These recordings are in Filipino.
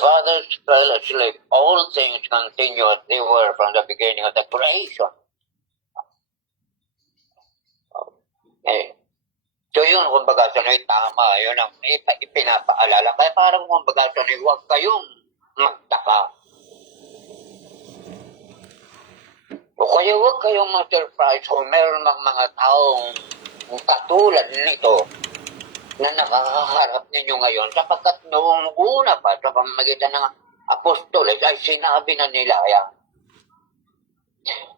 fathers fell asleep. All things continue as they were from the beginning of the creation. Eh, so yun, kumbaga, sanay tama, yun ang ipinapaalala. Kaya parang kumbaga, sanay, huwag kayong magtaka. O kaya huwag kayong ma-surprise kung meron ng mga taong katulad nito na nakakaharap ninyo ngayon sapagkat noong una pa sa pamamagitan ng apostoles ay sinabi na nila yan.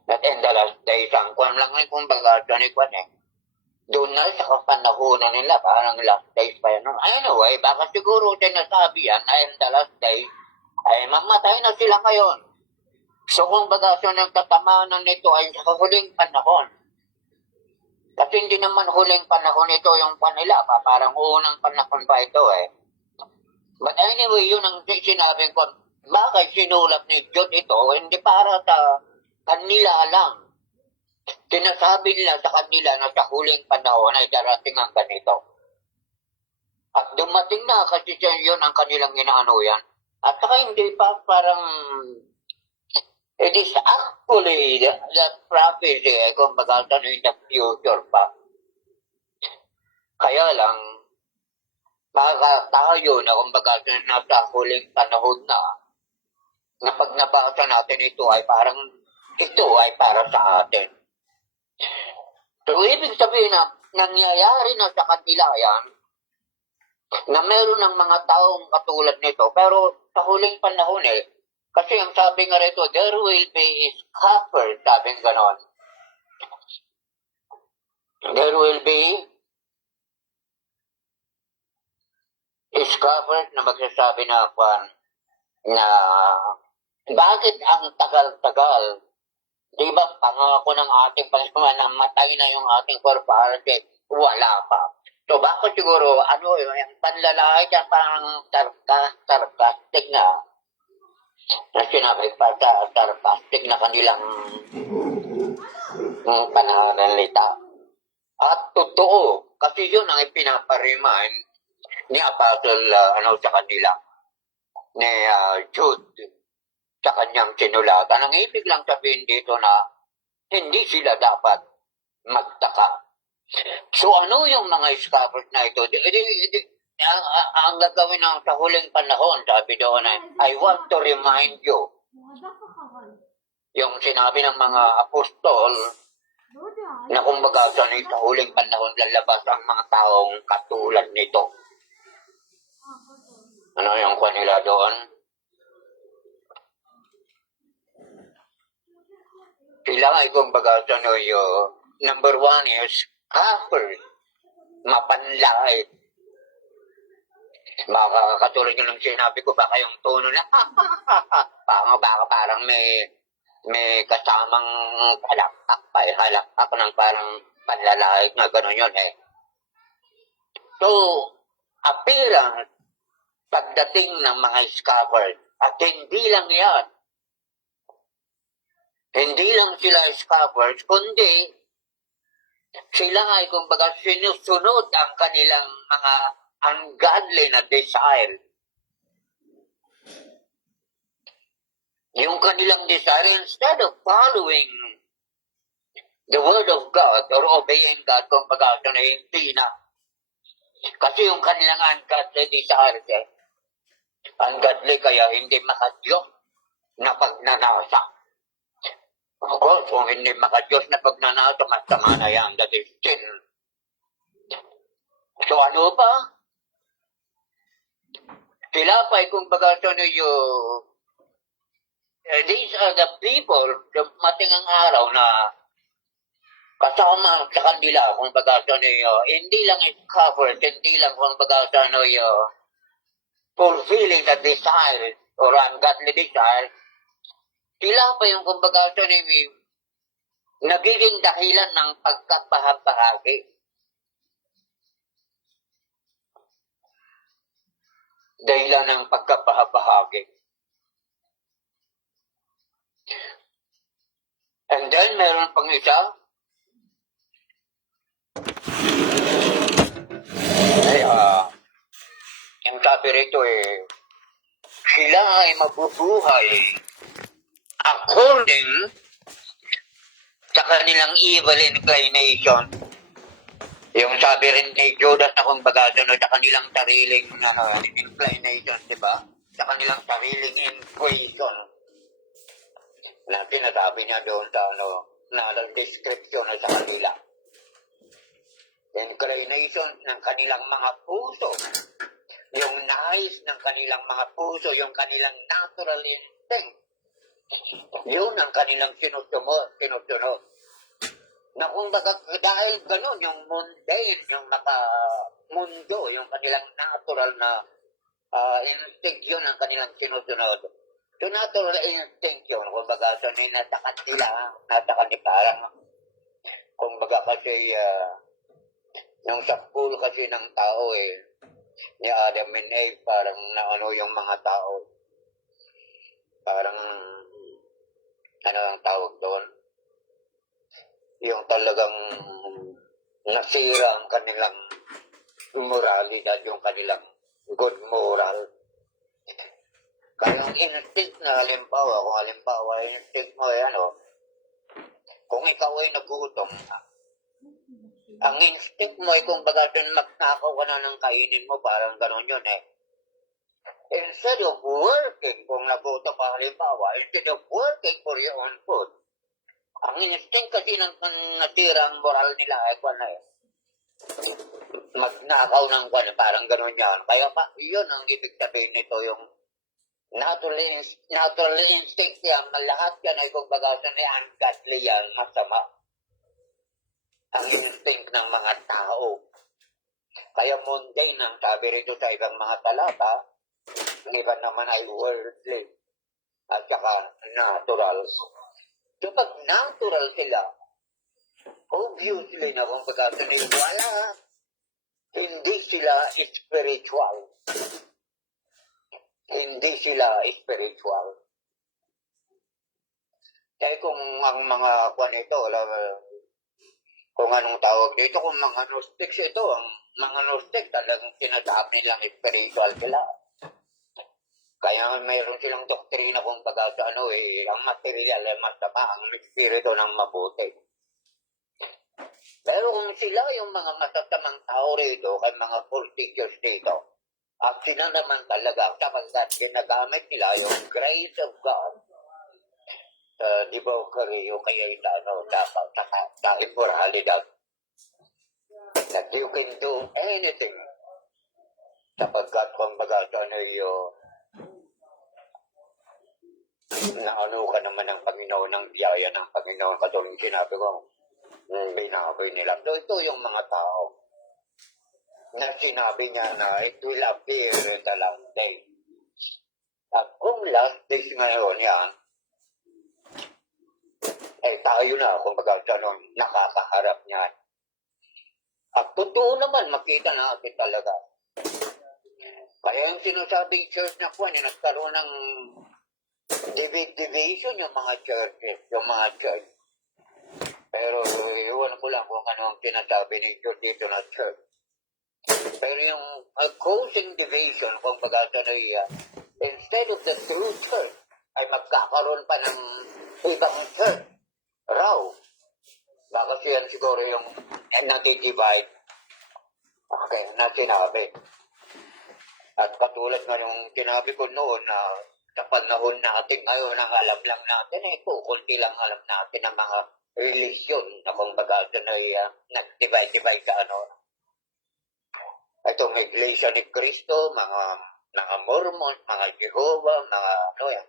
That in the last days, ang kwan lang ay kumbaga, doon na sa kapanahonan nila, parang last days pa yan. Anyway, baka siguro sinasabi yan na in the last days, ay mamatay na sila ngayon. So kung baga so nagtatamanan nito ay sa huling panahon. Kasi hindi naman huling panahon ito yung panila pa, parang unang panahon pa ito eh. But anyway, yun ang sinabi ko, bakit sinulat ni John ito, hindi para sa kanila lang. Sinasabi nila sa kanila na sa huling panahon ay darating ang ganito. At dumating na kasi yun ang kanilang inaano yan. At saka hindi pa parang, it is actually the prophecy, kung baga sa in the future pa. Kaya lang, baka tayo na kung baga nasa huling panahon na pag nabasa natin ito ay para sa atin. So, ibig sabihin na nangyayari na sa kanila yan, na meron ng mga taong katulad nito, pero sa huling panahon kasi ang sabi nga rito, there will be scoffers, sabi ganon. There will be scoffers na magsasabi na bakit ang tagal-tagal? Di ba pangako ng ating Panginoon na matay na yung ating corporate? Wala pa. So bakit siguro, yung panlalaki ka parang sarcastic na sinabi pa sa sarcastic na kanilang pananalita. At totoo, kasi yun ang ipinapariman ni Apostle sa kanila, ni Jude, sa kanyang sinulatan. Ang ibig lang sabihin dito na hindi sila dapat magtaka. So ano yung mga scoffers na ito? Ang gagawin ng sa huling panahon, sabi doon I want to remind you. Yung sinabi ng mga apostol na kumbaga sa huling panahon lalabas ang mga taong katulad nito. Ano yung kanila doon? Sila ay kumbaga sa number one is scoffers, mapanlait. Makakatulad nyo ng sinabi ko, baka yung tono na baka parang may kasamang halakpak pa, halakpak ng parang panlalait na gano'n yun eh. So, appearance, pagdating ng mga scoffers, at hindi lang yan, hindi lang sila scoffers, kundi sila ay kumbaga sinusunod ang kanilang mga ungodly na desire. Yung kanilang desire, instead of following the word of God or obeying God, kumbaga ito na hindi na. Kasi yung kanilang ungodly desire, ungodly kaya hindi makadiyos na pagnanasa. Of course, kung hindi makadiyos na pagnanasa, masama na yan, that is sin. So ano pa? Sila pa ay kumbaga sa these are the people, dumating ang araw na kasama sa kanila, kumbaga sa hindi lang covered, hindi lang kumbaga sa fulfilling the desire or ungodly desire, sila pa yung kumbaga sa nagiging dahilan ng pagkabahagi. Dahilan ng pagkabahagi. And then, meron pang isa. Ay, yung sabi rito sila ay mabubuhay according sa kanilang evil inclination. Yung sabi rin ni Judas na kumbaga sa kanilang sariling inclination, di ba? Sa kanilang sariling intuition. Na sinasabi niya doon sa na description sa kanila. Inclination ng kanilang mga puso. Yung nais ng kanilang mga puso, yung kanilang natural instinct. Yun ang kanilang sinusunod. Na kumbaga dahil ganun, yung mundane, yung makamundo, yung kanilang natural na instinct, yun ang kanilang sinusunod. Yung natural instinct yun, kumbaga sa natakan nila, parang, kumbaga kasi, yung sa pool kasi ng tao ni Adam and Eve, parang naano yung mga tao. Parang, ano ang tawag doon? Yung talagang nasira ang kanilang moralidad, yung kanilang good moral. Kaya yung instinct na halimbawa, instinct mo kung ikaw ay nagutom, ang instinct mo ay kung baga dun magnakaw ka na ng kainin mo, parang gano'n yun Instead of working, kung nagutom ka halimbawa, instead of working for your own food, ang instinct kasi ng natira ang moral nila magnakaw ng parang gano'n yan. Kaya yun ang ibig sabihin nito, yung natural instinct yan, lahat yan ay kung baga sa ungodly yan, masama. Ang instinct ng mga tao. Kaya mundane ang sabi rito sa ibang mga talata, ang iba naman ay worldly at saka natural. So pag natural sila, obviously na kung wala, hindi sila spiritual. Hindi sila spiritual. Kaya kung ang mga kung anong tawag dito, kung mga Gnostics ito, ang mga Gnostic talagang sinasabi nilang spiritual sila. Kaya mayroon silang doktrina kung baga sa ang material ay masama, ang espiritu ng mabuti. Pero kung sila yung mga masasamang tao rito, kay mga politicians dito, at sila naman talaga, sapagkat ginagamit nila yung grace of God, debauchery, yung kaya sa immoralidad, that you can do anything, sapagkat kung baga sa naano ka naman ng Panginoon, ng biyaya ng Panginoon, katulong sinabi ko, binaboy nila. So ito yung mga tao na sinabi niya na it will appear in the last day. At kung last days ngayon yan, tayo na, kung baga nakakaharap niyan. At totoo naman, makita natin talaga. Kaya yung sinasabing church na po, nagkaroon ng division yung mga churches, yung mga church. Pero iwan ko lang kung ano ang sinasabi ni Diyos dito na church. Pero yung causing division, kung baga instead of the true church, ay magkakaroon pa ng ibang church raw. Baka siyan siguro yung nag-divide. Okay, na sinabi. At katulad nga yung sinabi ko noon na sa panahon natin ngayon, ang alam lang natin kunti lang alam natin ng mga religion na kung baga nag-divide sa itong Iglesia ni Cristo, mga Mormon, mga Jehovah, mga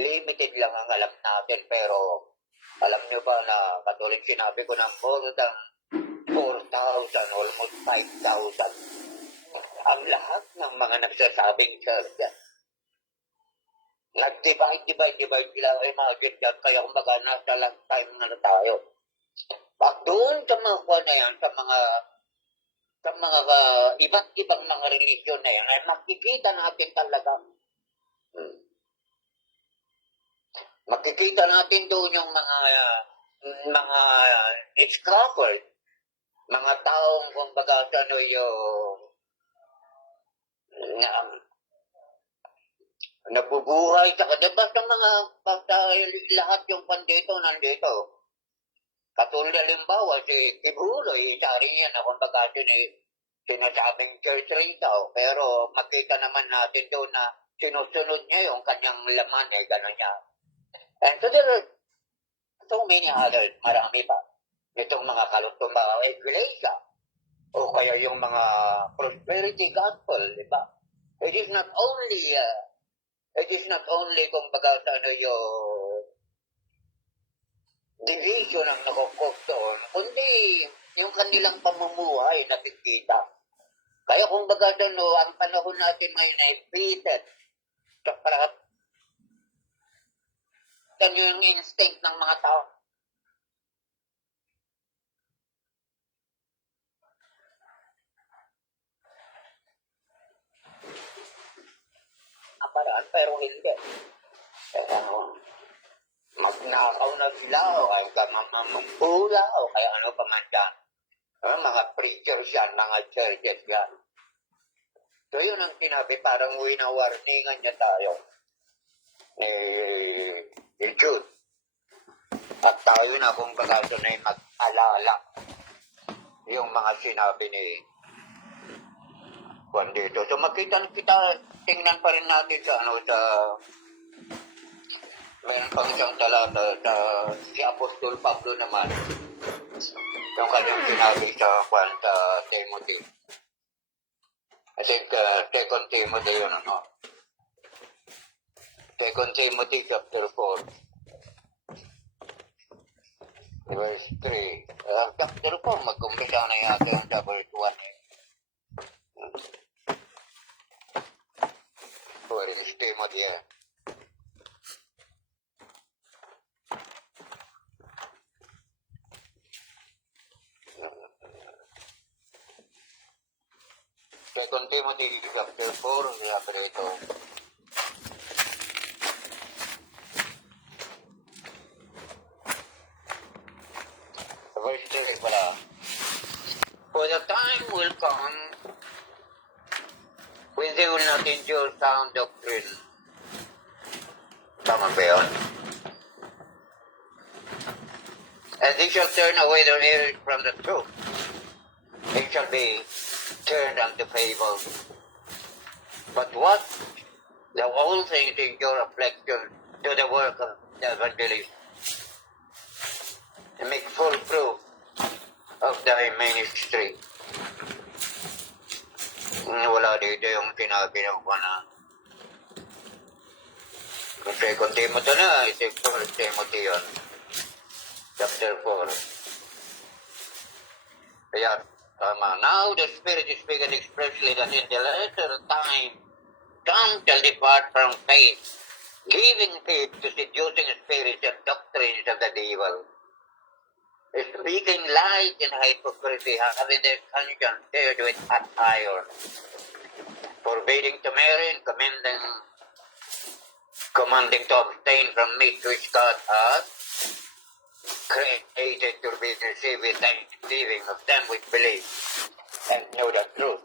limited lang ang alam natin, pero alam nyo ba na katulik sinabi ko na more than 4,000, almost 5,000 ang lahat ng mga nagsasabing church. Nag-divide sila. Imagine yan. Kaya kumbaga nasa last time na tayo. At doon sa mga na yan, sa mga iba't ibang mga religion na yan, ay makikita natin talaga. Makikita natin doon yung mga scholars, mga taong kumbaga yung nabubuhay sa kadabas ng mga basta lahat yung pandito nandito. Katulad halimbawa si Kibuloy, isa rin yan na kumbaga sinasabing church rin daw. Pero makita naman natin doon na sinusunod niya yung kanyang laman gano'n niya. And so there are so many others, marami pa. Itong mga kalutong mga iglesia o kaya yung mga prosperity gospel, di ba? It is not only kumbaga sa yung division ang nakukos doon, kundi yung kanilang pamumuhay nakikita. Kaya kumbaga ang panahon natin ngayon ay fitted sa parang yung instinct ng mga tao. Aparaan, pero hindi. Magnakaw na sila o kaya mamamula o kaya ano pa man dyan. Mga preachers yan, mga churches yan. So yun ang sinabi, parang winawarningan niya tayo. Jude. At tayo na kung baga ito na mag-alala yung mga sinabi ni Juan dito. So makita kita, tingnan pa rin natin sa mayroon pang isang talata sa si Apostol Pablo naman. Yung kanyang sinabi sa Juan sa Timothy. I think 2 Timothy yun, ano? 2 Timothy chapter 4. Verse 3. Chapter 4, mag-umpisa na yata yung sa verse 1. Where is Timothy? Second Timothy chapter 4, sabi rito. Verse 3 pala. For the time will come when they will not endure sound doctrine. Tama ba yun? And they shall turn away their ears from the truth. They shall be turned unto fables. But what? The whole thing is endure affliction to the work of the evangelist. And make full proof of thy ministry. Wala dito yung sinabi ng na. Kung 2 Timothy na, 1 Timothy yun. Chapter 4. Kaya, now the Spirit is speaking expressly that in the latter time, some shall depart from faith, giving faith to seducing spirits and doctrines of the devil, speaking lies and hypocrisy, having their conscience stirred with hot iron, forbidding to marry and commanding to abstain from meat which God has created to be received with thanksgiving of them which believe and know the truth.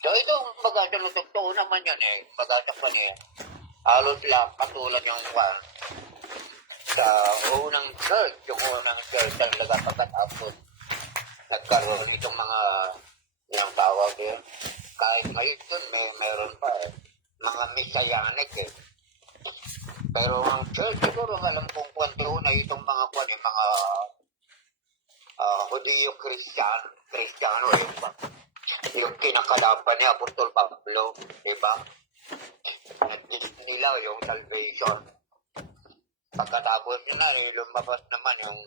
So ito, baga sa totoo naman yan baga sa kanya, halos lang katulad yung sa unang church, ang pagkatapos nagkaroon itong mga yung tawag yun. Kahit ngayon, meron pa mga messianic Pero ang church, siguro alam kong kwento na itong mga Hudiyo-Kristiyano, yung kinakalaban ni Apostol Pablo, diba? Nag-gist nila yung salvation. Pagkatapos na, lumabas naman yung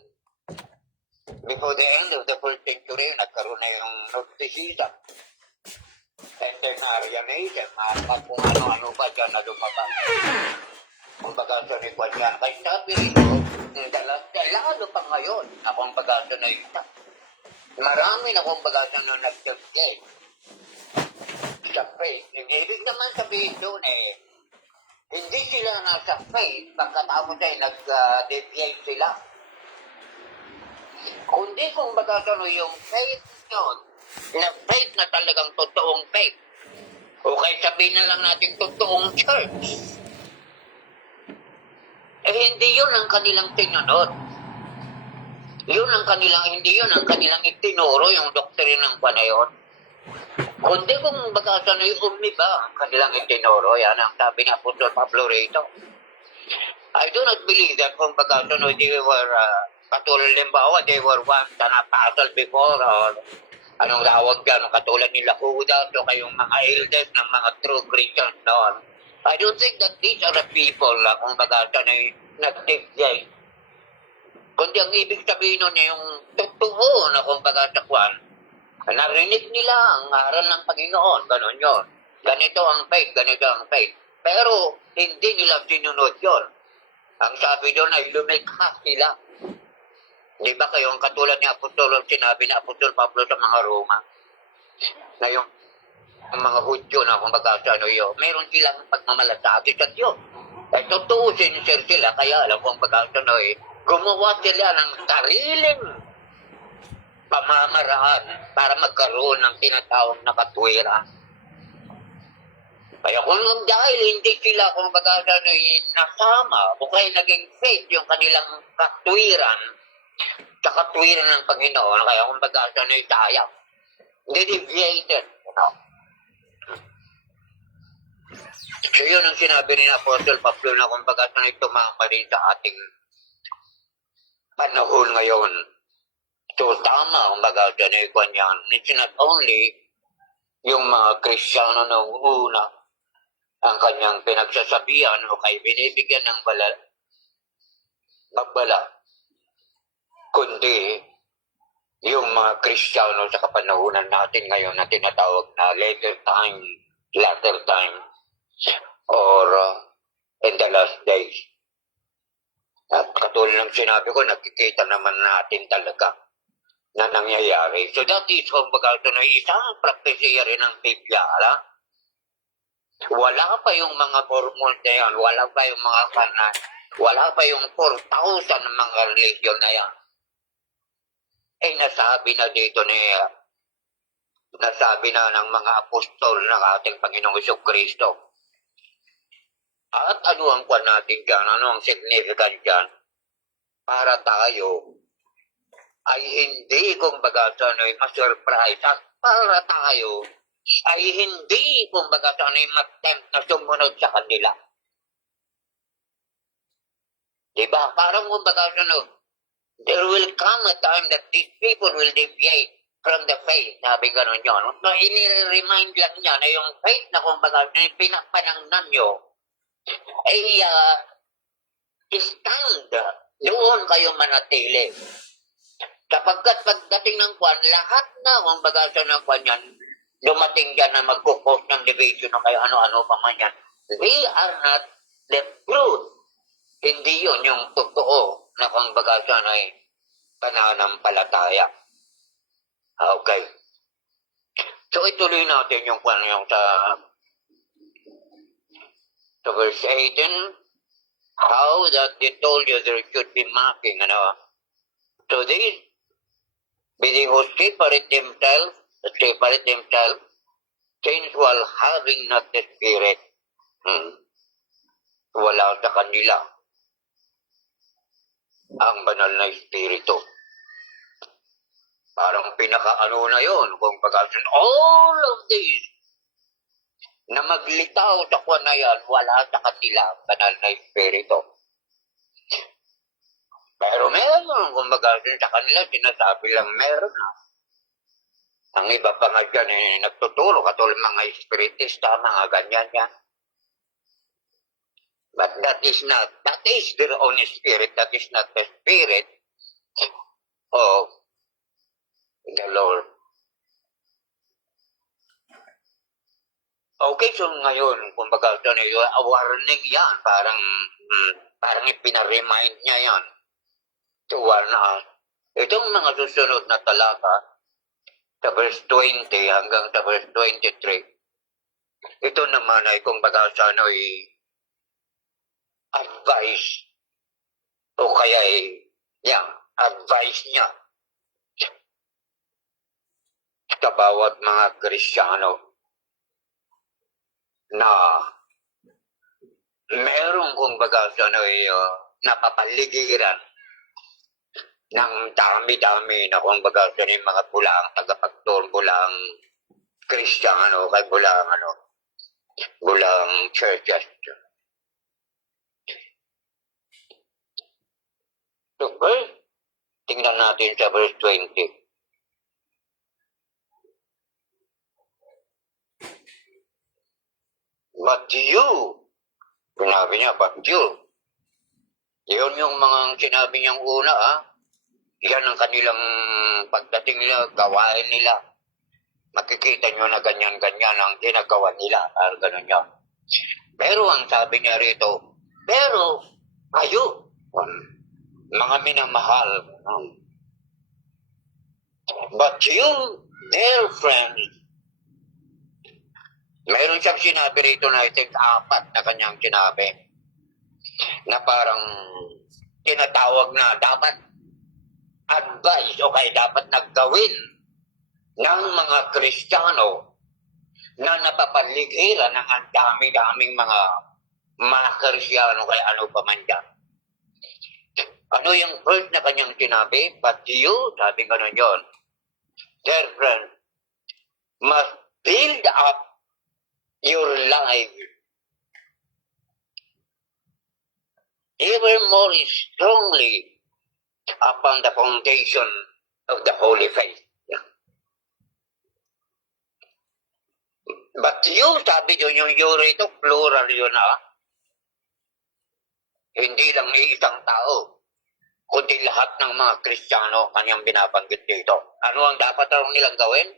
before the end of the first century, nagkaroon na yung Gnosticism. Centenarianism, at kung ano-ano pa dyan na lumabas. Kung bagasa ni Kwanyan. Kaya sabi rito, lalo pa ngayon, akong bagasa na isa. Marami na akong bagasa na nag-translate sa faith. Ibig naman sabihin doon hindi sila nasa faith pagkatapos ay nag-deviate sila. Kundi kung bagasa yung faith yun, na faith na talagang totoong faith. O kaya sabihin na lang natin totoong church. Hindi yun ang kanilang tinunod. Hindi yun ang kanilang itinuro, yung doktrin ng panayon. Kundi kung bagasan ay umiba ang kanilang itinuro, yan ang sabi ni Apostol Pablo rito. I do not believe that kung bagasan ay they were, katulad limbawa, they were once an apostle before, or anong tawag dyan, katulad nila Judas, o kayong mga elders ng mga true Christians noon. I don't think that these are the people na kung bagasan ay nag-deviate. Kundi ang ibig sabihin nun niya yung totoo na kung bagasan kwan, narinig nila ang aral ng Panginoon, ganon yun. Ganito ang faith. Pero hindi nila sinunod yun. Ang sabi doon ay lumikha sila. Di ba kayo ang katulad ni Apostol, sinabi ni Apostol Pablo sa mga Roma, na yung mga Hudyo na kung bagasan yun, meron silang pagmamalasakit sa Diyos. Totoo sincere sila, kaya alam kung bagasan gumawa sila ng sariling pamamaraan para magkaroon ng tinatawag na katwiran. Kaya kung dahil hindi sila kung bagasan nasama o kaya naging faith yung kanilang katwiran sa katwiran ng Panginoon, kaya kung bagasan sayang. Deviated. So yun ang sinabi ni Apostol Pablo na kung bagasan tumama rin sa ating panahon ngayon. So, tama ang bagasan na ikon yan. It's not only yung mga Kristiyano noong una ang kanyang pinagsasabihan o kay binibigyan ng bagbala, kundi yung mga Kristiyano sa kapanahunan natin ngayon na tinatawag na latter time, or in the last days. At katulad ng sinabi ko, nakikita naman natin talaga na nangyayari. So that is kung baga ito na isang praktisiya rin ng Biblia. Wala pa yung mga hormones na yan, wala pa yung mga kanan, wala pa yung 4,000 mga religion na yan. Nasabi na dito nasabi na ng mga apostol ng ating Panginoong Jesucristo. At ano ang kwan natin dyan? Ano ang significant dyan? Para tayo ay hindi kung bagasan ay ma-surprise. At para tayo ay hindi kung bagasan ay mag-tempt na sumunod sa kanila. Diba? Parang kung bagasan there will come a time that these people will deviate from the faith. Sabi ganon yun. Ini-remind lang niya na yung faith na kung bagasan pinapanangnan nyo ay stand. Doon kayo manatili. Sapagkat pagdating ng kwan, lahat na kung bagasan ng kwan yan, dumating dyan na magkukos ng division o kaya ano-ano pa man yan. They are not the truth. Hindi yun yung totoo na kung bagasan ay pananampalataya. Okay. So ituloy natin yung kwan yung sa verse 18, how that they told you there should be mocking, So these, they will separate themselves, since while having not the Spirit, wala sa kanila ang banal na Espiritu. Parang pinaka-ano na yun, kung pagkasin, all of these, na maglitaw sa kwan na yan, wala sa kanila ang banal na Espiritu. Pero meron, kung magasin sa kanila, sinasabi lang meron na. Ang iba pa nga dyan, nagtuturo, katulad mga espiritista, mga ganyan yan. But that is their own spirit, that is not the spirit of the Lord. Okay, so ngayon, kung baga ito na warning yan, parang ipinaremind niya yan to warn us. Itong mga susunod na talata, sa verse 20 hanggang sa verse 23, ito naman ay kung baga ay advice o kaya advice niya sa bawat mga Kristiyano. na merong kumbaga napapaligiran ng dami-dami na kumbaga yung mga bulang tagapagturo, bulang Kristiyano, kay bulang churches. So first, tingnan natin sa verse 20. But you, sinabi niya, but you. Yun yung mga sinabi niyang una, yan ang kanilang pagdating nila, gawain nila. Makikita nyo na ganyan-ganyan ang ginagawa nila. Ganun niya. Pero ang sabi niya rito, pero kayo, mga minamahal, but you, dear friends, meron siyang sinabi rito na I think 4 na kanyang sinabi na parang tinatawag na dapat advice o kaya dapat naggawin ng mga Kristiyano na napapaligiran ng ang dami-daming mga Kristiyano kaya ano pa man dyan. Ano yung first na kanyang sinabi? But you, sabi ganun yun, dear friend, must build up your life ever more strongly upon the foundation of the holy faith. But you, sabi doon yung you rito, plural yun Hindi lang may isang tao, kundi lahat ng mga Kristiyano kanyang binabanggit dito. Ano ang dapat nilang gawin?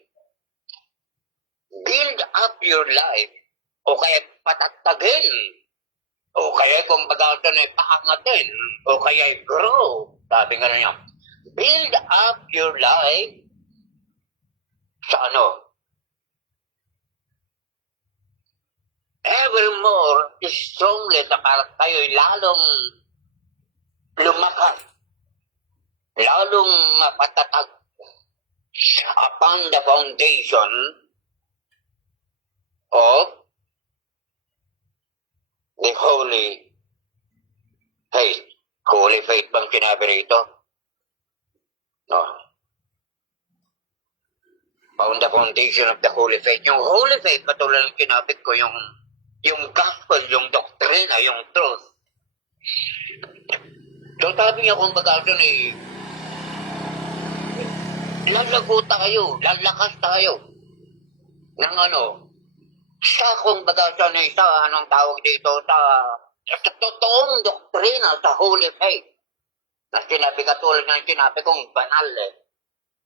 Build up your life, o kaya patatagin, o kaya kung baga paangatin, o kaya grow. Sabi nga niya, build up your life sa evermore strongly na para kayo'y lalong lumakas, lalong mapatatag upon the foundation of the holy faith. Holy faith bang sinabi rito? No. On the foundation of the holy faith. Yung holy faith, katulad ng kinabit ko, yung gospel, yung doktrina, yung truth. So sabi niya kung baga lalaguta kayo, lalakas tayo ng sa kung baga sa anong tawag dito, sa totoong doktrina, sa holy faith. Na sinabi katulad ng sinabi kong banal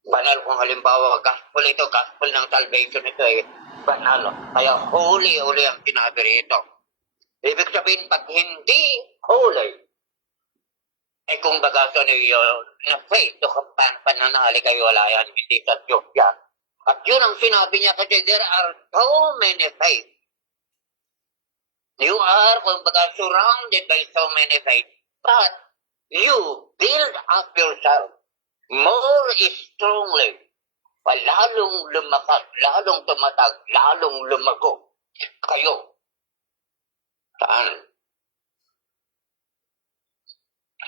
Banal kung halimbawa, gospel ito, gospel ng salvation ito banal. Kaya holy ang sinabi rito. Ibig sabihin, pag hindi holy, kung baga na faith, o pananali kayo, wala yan, hindi sa Diyos yan. At yun ang sinabi niya kasi there are so many faith. You are, kung baga, surrounded by so many faith. But you build up yourself more strongly. Lalong lumakas, lalong tumatag, lalong lumago kayo. Saan?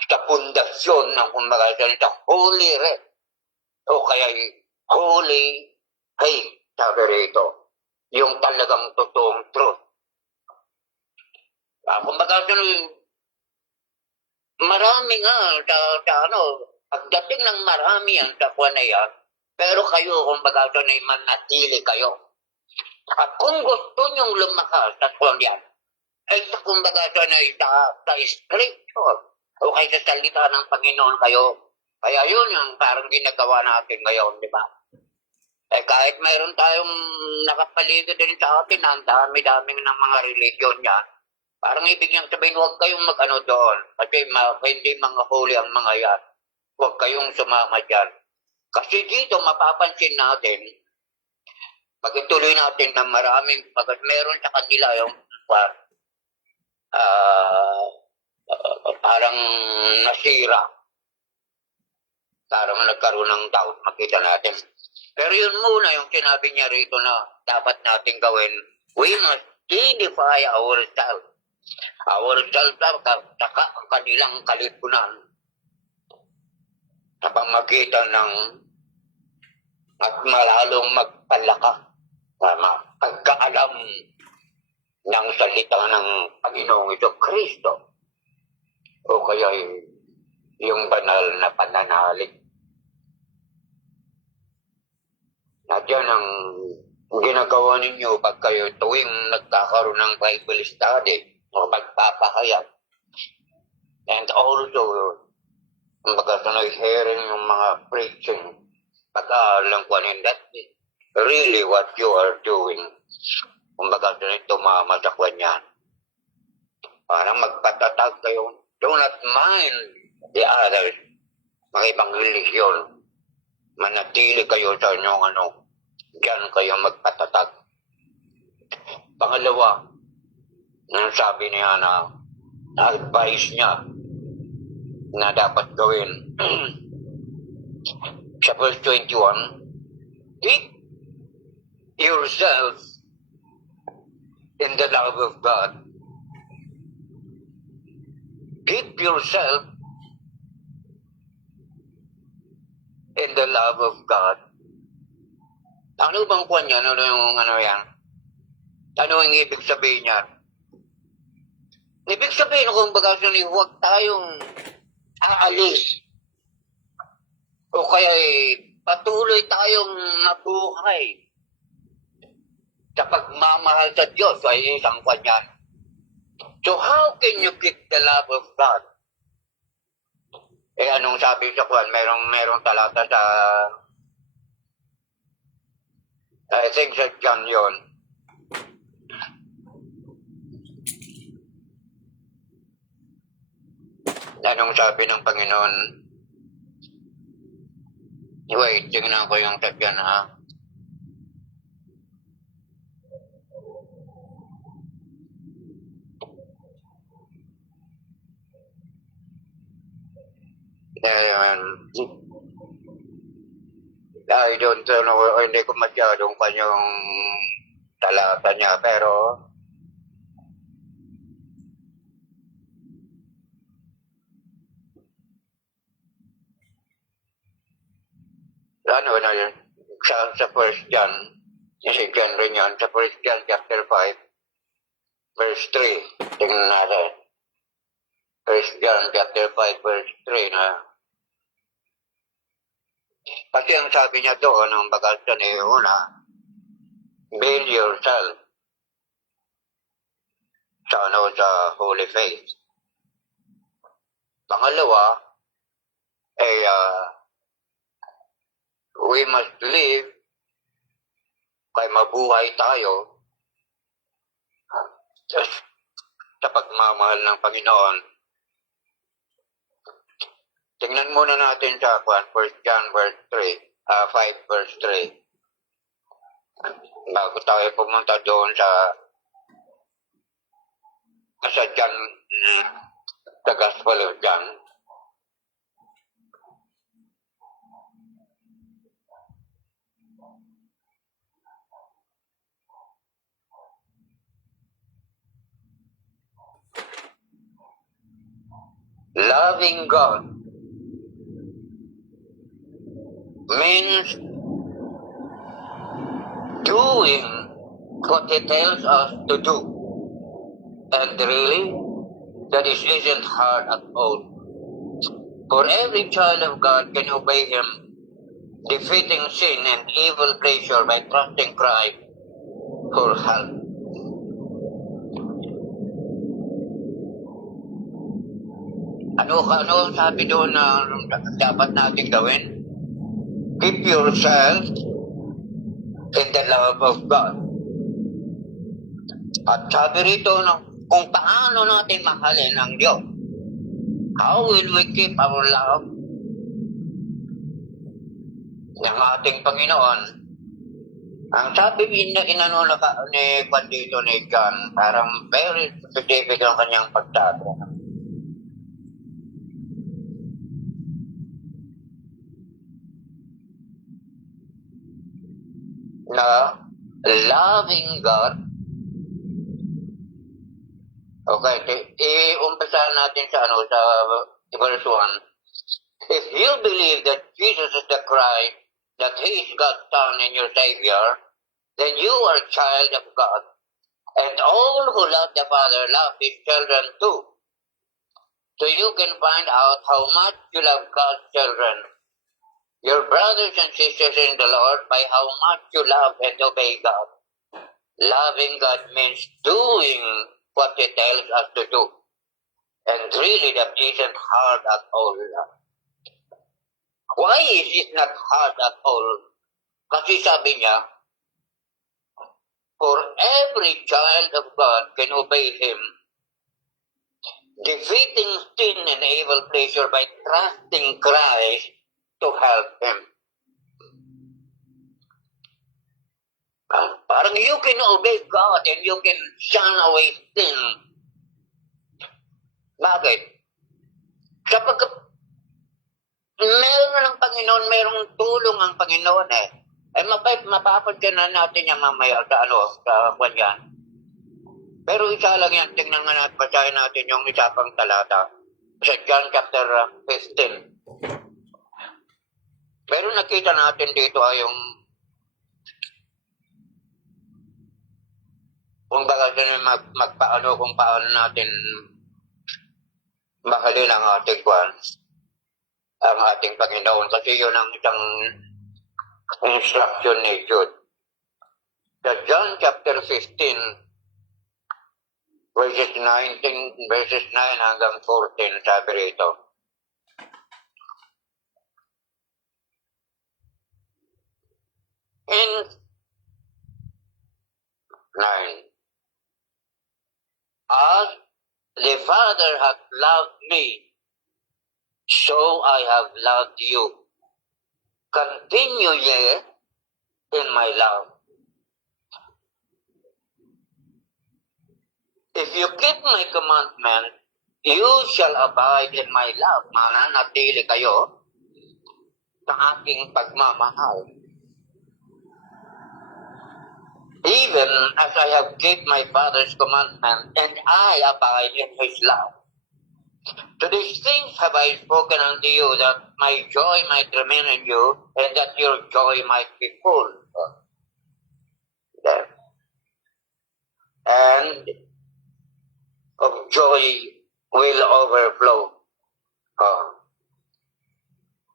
Sa pundasyon ng kumbaga sa holy writ o kaya holy faith, sabi rito. Yung talagang totoong truth. Kumbaga marami nga pagdating ng marami yan sa kuwan na yan, pero kayo, kumbaga manatili kayo. At kung gusto nyong lumakas sa kuwan yan, ay sa kumbaga sa scripture, o kaya sa salita ng Panginoon kayo. Kaya yun yung parang ginagawa natin ngayon, di ba? Kahit mayroon tayong nakapaligid din sa atin, ang dami-daming ng mga religion niya, parang ibig niyang sabihin, huwag kayong doon. Kasi hindi mga holy ang mga yan. Huwag kayong sumama dyan. Kasi dito mapapansin natin, pag ituloy natin na maraming, pag meron sa kanila yung parang nasira. Parang nagkaroon ng doubt, makita natin. Pero yun muna yung sinabi niya rito na dapat natin gawin. We must edify ourselves. Ourselves saka ang kanilang kalipunan sa pamagitan ng at malalong magpalakas sa pagkaalam ng salita ng Panginoong ito, Kristo. O kaya yung banal na pananalig. At yan ang ginagawa ninyo pag kayo tuwing nagkakaroon ng Bible study o magpapahayag. And also, kumbaga sa hearing yung mga preaching, pag-aalang ko rin, that is really what you are doing. Kumbaga sa ito mamamasakwan yan. Parang magpatatag kayo. Do not mind the others. Mga ibang religion. Manatili kayo sa inyong diyan kayo magpatatag. Pangalawa, ang sabi niya na advice niya na dapat gawin sa verse 21, keep yourself in the love of God. Keep yourself in the love of God. Ano bang kwan yan? Ano yan? Ano ang ibig sabihin niya? Ibig sabihin kung baga huwag tayong aalis. O kaya patuloy tayong mabuhay sa pagmamahal sa Diyos ay isang kwan yan. So how can you keep the love of God? Anong sabi sa kwan? Merong talata sa I think sa John yun. Anong sabi ng Panginoon? Wait, tingnan ko yung tagyan ha. I don't know, hindi ko masyadong kanyang talata niya, pero ano na yun, sa First John, si John rin yun, sa First John chapter 5, verse 3, tingnan natin. First John chapter 5, verse 3 na, kasi ang sabi niya doon, ang bagal sa una, build yourself sa holy faith. Pangalawa, we must live kay mabuhay tayo sa pagmamahal ng Panginoon. Tingnan muna natin sa 1 John verse 5 verse 3. Bago tayo pumunta doon sa John, the Gospel of John. Loving God means doing what He tells us to do. And really, that isn't hard at all. For every child of God can obey Him, defeating sin and evil pleasure by trusting Christ for help. Ano sabi doon na dapat natin gawin? Keep yourself in the love of God. At sabi rito kung paano natin mahalin ang Diyos. How will we keep our love ng ating Panginoon? Ang sabi ni Pandito ni John, parang very specific ang kanyang pagsabi. Na loving God Okay, i-umpisa natin sa verse 1. If you believe that Jesus is the Christ, that He is God's Son and your Savior, then you are a child of God. And all who love the Father love His children too. So you can find out how much you love God's children, your brothers and sisters in the Lord, by how much you love and obey God. Loving God means doing what He tells us to do. And really that isn't hard at all. Why is it not hard at all? Kasi sabi niya, for every child of God can obey Him, defeating sin and evil pleasure by trusting Christ to help Him. Parang you can obey God and you can shun away sin. Bakit? Sapagkat meron ng Panginoon, merong tulong ang Panginoon eh. Ay mapapagkanan natin yan mamaya sa kanya. Pero isa lang yan, tingnan nga natin, basahin natin yung isa pang talata. Sa John chapter 15. Pero nakita natin dito ay yung kung baka magpaano kung paano natin mahalin ang ating ang ating Panginoon. Kasi yun ang isang instruction ni Jude. Sa John chapter 15, verses 9 hanggang 14, sabi rito. In 9, as the Father hath loved me, so I have loved you. Continue ye in my love. If you keep my commandment, you shall abide in my love. Mananatili kayo sa aking pagmamahal. Even as I have kept my Father's commandment, and I abide in His love. To these things have I spoken unto you, that my joy might remain in you, and that your joy might be full. And of joy will overflow.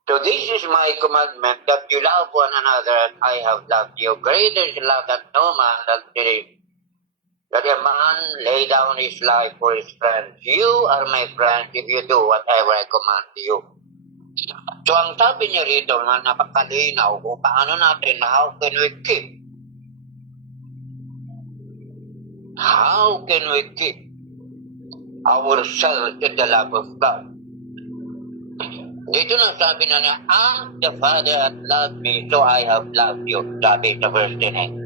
So this is my commandment, that you love one another as I have loved you. Greater is love that no man that a man lay down his life for his friends. You are my friends if you do whatever I command you. So ang sabi niya rito na napakalinaw kung paano natin, how can we keep ourselves in the love of God. Dito na sabi na niya, as the Father hath loved me, so I have loved you. Sabi sa verse 10.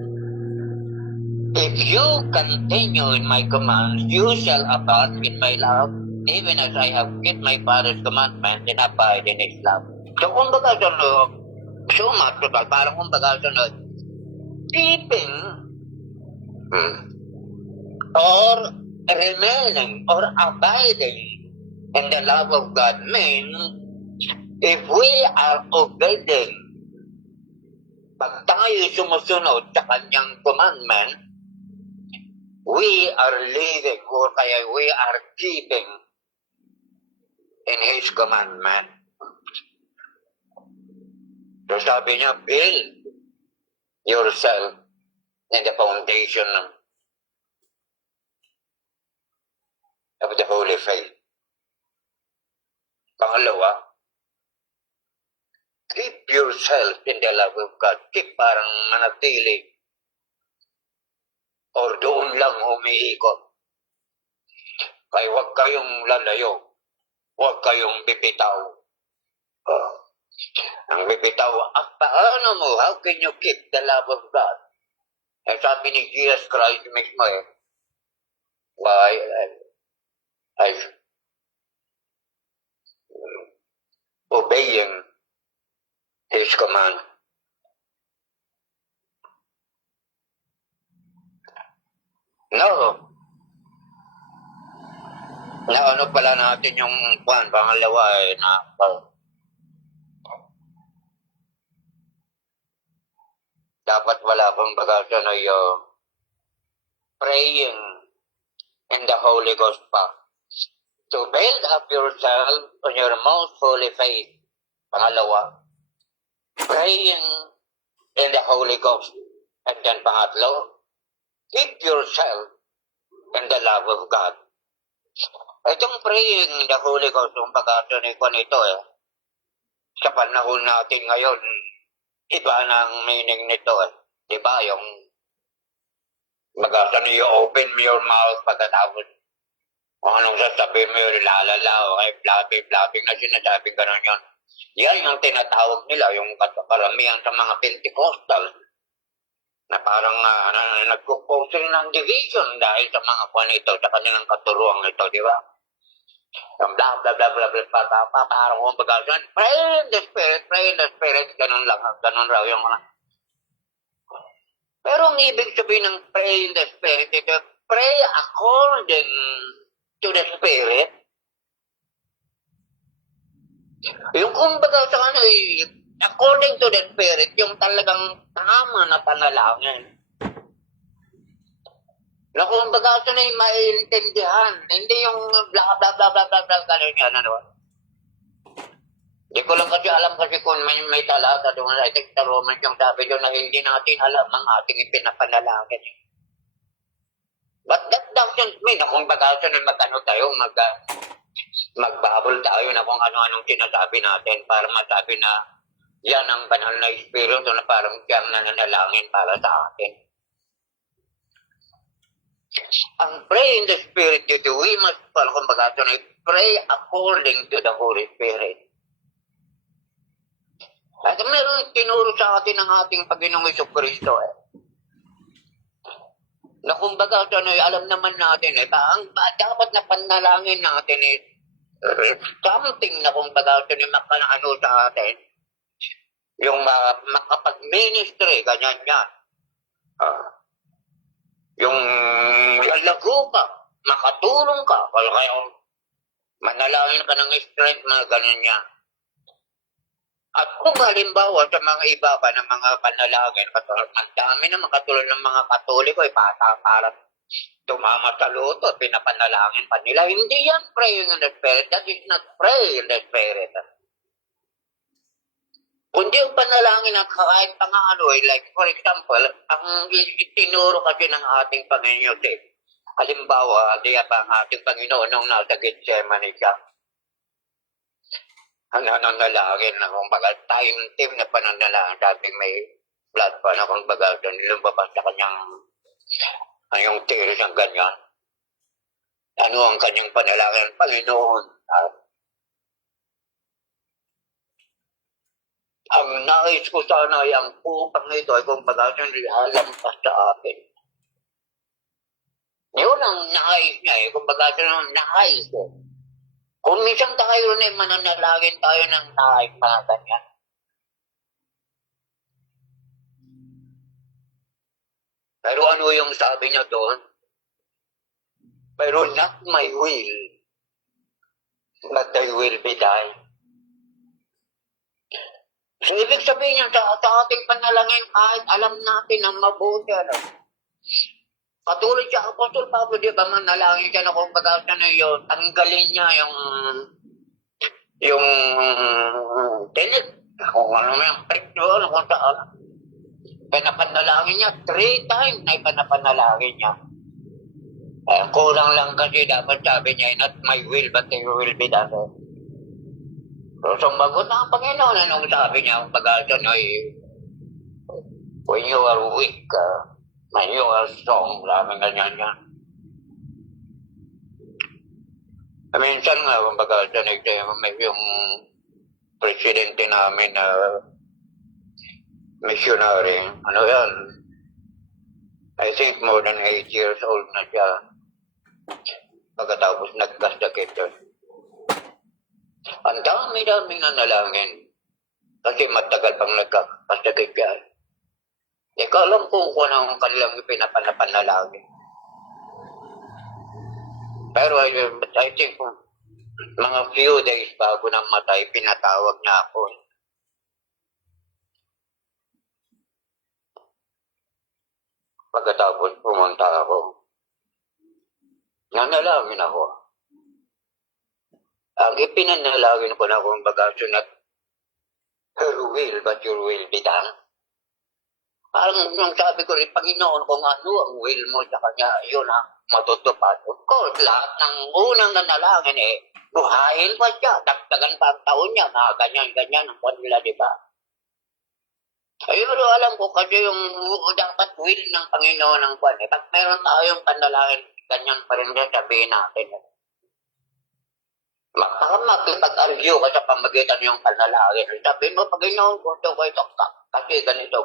If you continue in my commands, you shall abide in my love, even as I have kept my Father's commandment and abide in His love. So kung baga parang kung baga keeping or remaining or abiding in the love of God means if we are obeying, pag tayo sumusunod sa Kanyang commandment, we are living or kaya we are keeping in His commandment. So sabi niya, build yourself in the foundation of the Holy Faith. Pangalawa, keep yourself in the love of God. Keep parang manatili or doon lang umiikot. Kaya huwag kayong lalayo. Huwag kayong bibitaw. Ang bibitaw, paano mo? How can you keep the love of God? Eh, sabi ni Jesus Christ mismo why I obeying His command. No. Na ano pala natin yung pangalawa na dapat wala pang bagasa na praying in the Holy Ghost pa. To build up yourself on your most holy faith. Pangalawa, praying in the Holy Ghost. And then pangatlo, keep yourself in the love of God. Itong praying in the Holy Ghost, yung pagkatuloy ko nito sa panahon natin ngayon, iba na ang meaning nito Diba yung you open your mouth pagkatapos kung anong sasabihin mo, lalala o kay flapping na sinasabing gano'n yun. Yan yung tinatawag nila, yung karamihan sa mga Pentecostal na parang nagpo-cause ng division dahil sa mga kwanito, sa kanilang katuruang ito, di ba? Yung blah, blah, blah, blah, blah, blah, blah, blah, parang kung pagkasan, pray in the Spirit, ganun lang, ganun raw yung mga. Pero ang ibig sabihin ng pray in the Spirit, ito, pray according to the Spirit. Yung kumbaga sa according to the Spirit, yung talagang tama na panalangin. Na kumbaga sa maiintindihan, hindi yung blah, blah, blah, blah, blah, blah, gano'n yan, ano. Hindi ko lang kasi alam kasi kung may talata doon sa itik sa Romans yung sabi doon na hindi natin alam ang ating ipinapanalangin. But that doesn't mean na kung bagasa na magano tayo, magbabol tayo na kung ano-anong sinasabi natin para masabi na yan ang banal na espiritu na parang siyang nananalangin para sa atin. Ang pray in the Spirit dito, we must, kung bagasa na pray according to the Holy Spirit. At meron tinuro sa atin ng ating Panginoong Jesucristo na kumbaga alam naman natin dapat na panalangin natin something na kumbaga makanaano sa atin yung makapag-ministry, ganyan yan. Yung lalago ka, makatulong ka, kaya manalangin ka ng strength, mga ganyan yan. At kung halimbawa sa mga iba pa ng mga panalangin, ang dami na makatulong ng mga Katoliko, para tumama sa luto, pinapanalangin pa nila. Hindi yan praying in the Spirit. That is not pray in the Spirit. Kundi yung panalangin na kahit like for example, ang itinuro kasi ng ating Panginoon, halimbawa, di ba ang ating Panginoon nung nasa Gethsemane siya, ang nananalangin na kung baga tayong team na pananalangin, sabi may blood pa na kung baga lumabas sa kanyang yung tears ang ganyan. Ano ang kanyang panalangin? Panginoon, ang nais ko sana ay ang upang ito ay kung baga alampas sa akin. Yun ang nais niya kung baga nais ko. Kung minsan tayo mananalangin tayo ng naik mga ganyan. Pero ano yung sabi niya doon? Pero not my will, but thy will be done. So, ibig sabihin niya sa ating panalangin, kahit alam natin ang mabuti, patuloy siya, Apostol Pablo, di ba manalangin siya na kung baga na yun, tanggalin niya yung tinik, kung ano yung presyo, kung saan. Panapanalangin niya, 3 times na ipanapanalangin niya. Kulang lang kasi dapat sabi niya, not my will, but your will be done. So, sumagot na ang Panginoon, anong sabi niya, kung baga when you are weak, when you are strong, lamang ganyan yan. Minsan nga, kumbaga, may yung presidente namin na missionary, ano yan, I think more than 8 years old na siya. Pagkatapos nagkasakit yun. Ang dami-daming nanalangin. Kasi matagal pang nagkasakit yan. Di ko alam kung ano ang kanilang ipinapanalangin. Pero I think mga few days bago namatay, pinatawag niya ako. Pagkatapos pumunta ako, nanalangin ako. Ang ipinanalangin ko na kung baga sunat, her will, but your will be done. Parang nung sabi ko rin, Panginoon, kung ano ang will mo sa kanya, yun ang matutupad. Of course, lahat ng unang nanalangin buhayin pa siya, dagdagan pa ang taon niya, mga ganyan-ganyan ang kanila, di ba? Ay, pero alam ko kasi yung dapat will ng Panginoon ng kwan. Pag meron tayong panalangin, ganyan pa rin sabihin natin. Makipag-argue ka sa pamagitan yung panalangin. Sabihin mo, Panginoon, gusto ko ito ka. Kasi ganito.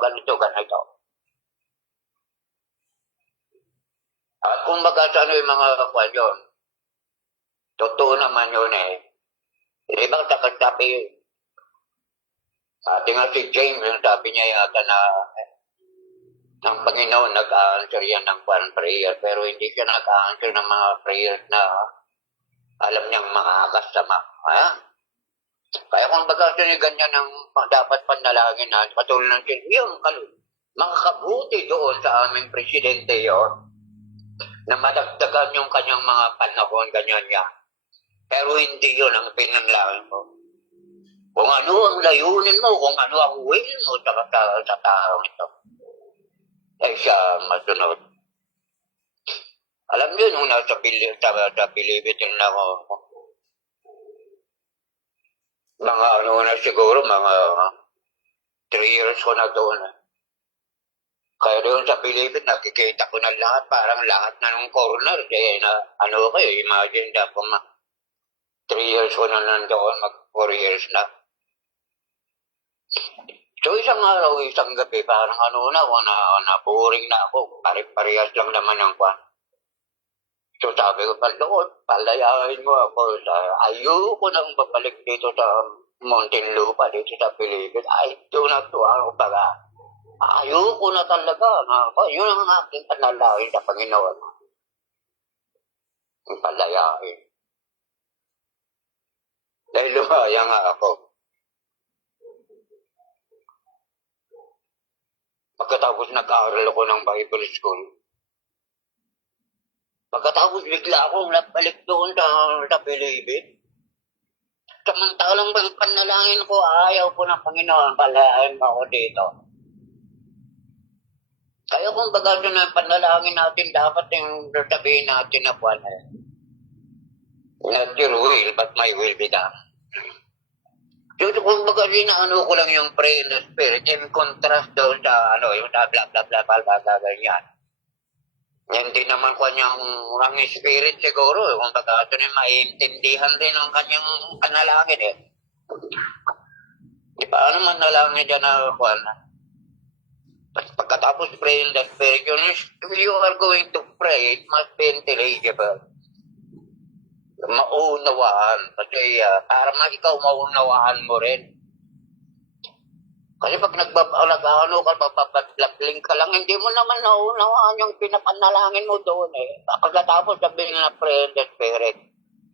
At kung baga sa ano yung mga kwan yun, totoo naman yun Ibang sabi yun. Nga si James, sabi niya yata na ng Panginoon nag-a-answer yan ng prayer, pero hindi siya nag-a-answer ng mga prayers na alam niyang makakasama. Kaya kung baga ganyan ang dapat panalangin na patuloy ng yung mga kabuti doon sa aming presidente yon na madagdagan yung kanyang mga panahon, ganyan niya. Pero hindi yun ang pinanalangin ko. Kung ano ang layunin mo, kung ano ang will mo sa taong ito, ay siya masunod. Alam niyo, nung nasa Pilipitin na ako, mga na siguro, mga 3 years ko na doon. Kaya doon sa Pilipinas, nakikita ko na lahat, parang lahat na ng corner. Kaya kayo, imagine na kung 3 years ko na nandoon, mag 4 years na. So isang araw, isang gabi, parang na-boring na ako. Parehas lang naman ang kwan. So sabi ko, palayain mo ako. Ayoko nang babalik dito sa Muntinlupa, dito sa Pilipinas. I do not want baga. Ayoko na talaga. Yun ang aking panalangin sa Panginoon. Palayain. Dahil lumaya nga ako. Pagkatapos nag-aaral ako ng Bible School, pagkatapos bigla akong nabalik doon sa Pilipinas. Samantalang panalangin ko, ayaw ko ng Panginoon, palayain mo ako dito. Kaya kung baga na panalangin natin, dapat yung sabihin natin na buwan not your will, but my will be done. So, kung baga ko lang yung pray in the spirit, in contrast doon sa yung bla bla bla bla ganyan. Hindi naman kanyang ang spirit siguro, kung baga ito na maintindihan din ang kanyang panalangin Di ba naman nalangin dyan na kwan? Pagkatapos pray in the spirit, if you are going to pray, it must be intelligible. Maunawaan. Kasi para ikaw maunawaan mo rin. Kasi pag papapatlang ka lang, hindi mo naman naunawaan yung pinapanalangin mo doon Pagkatapos sabihin na pray in the spirit.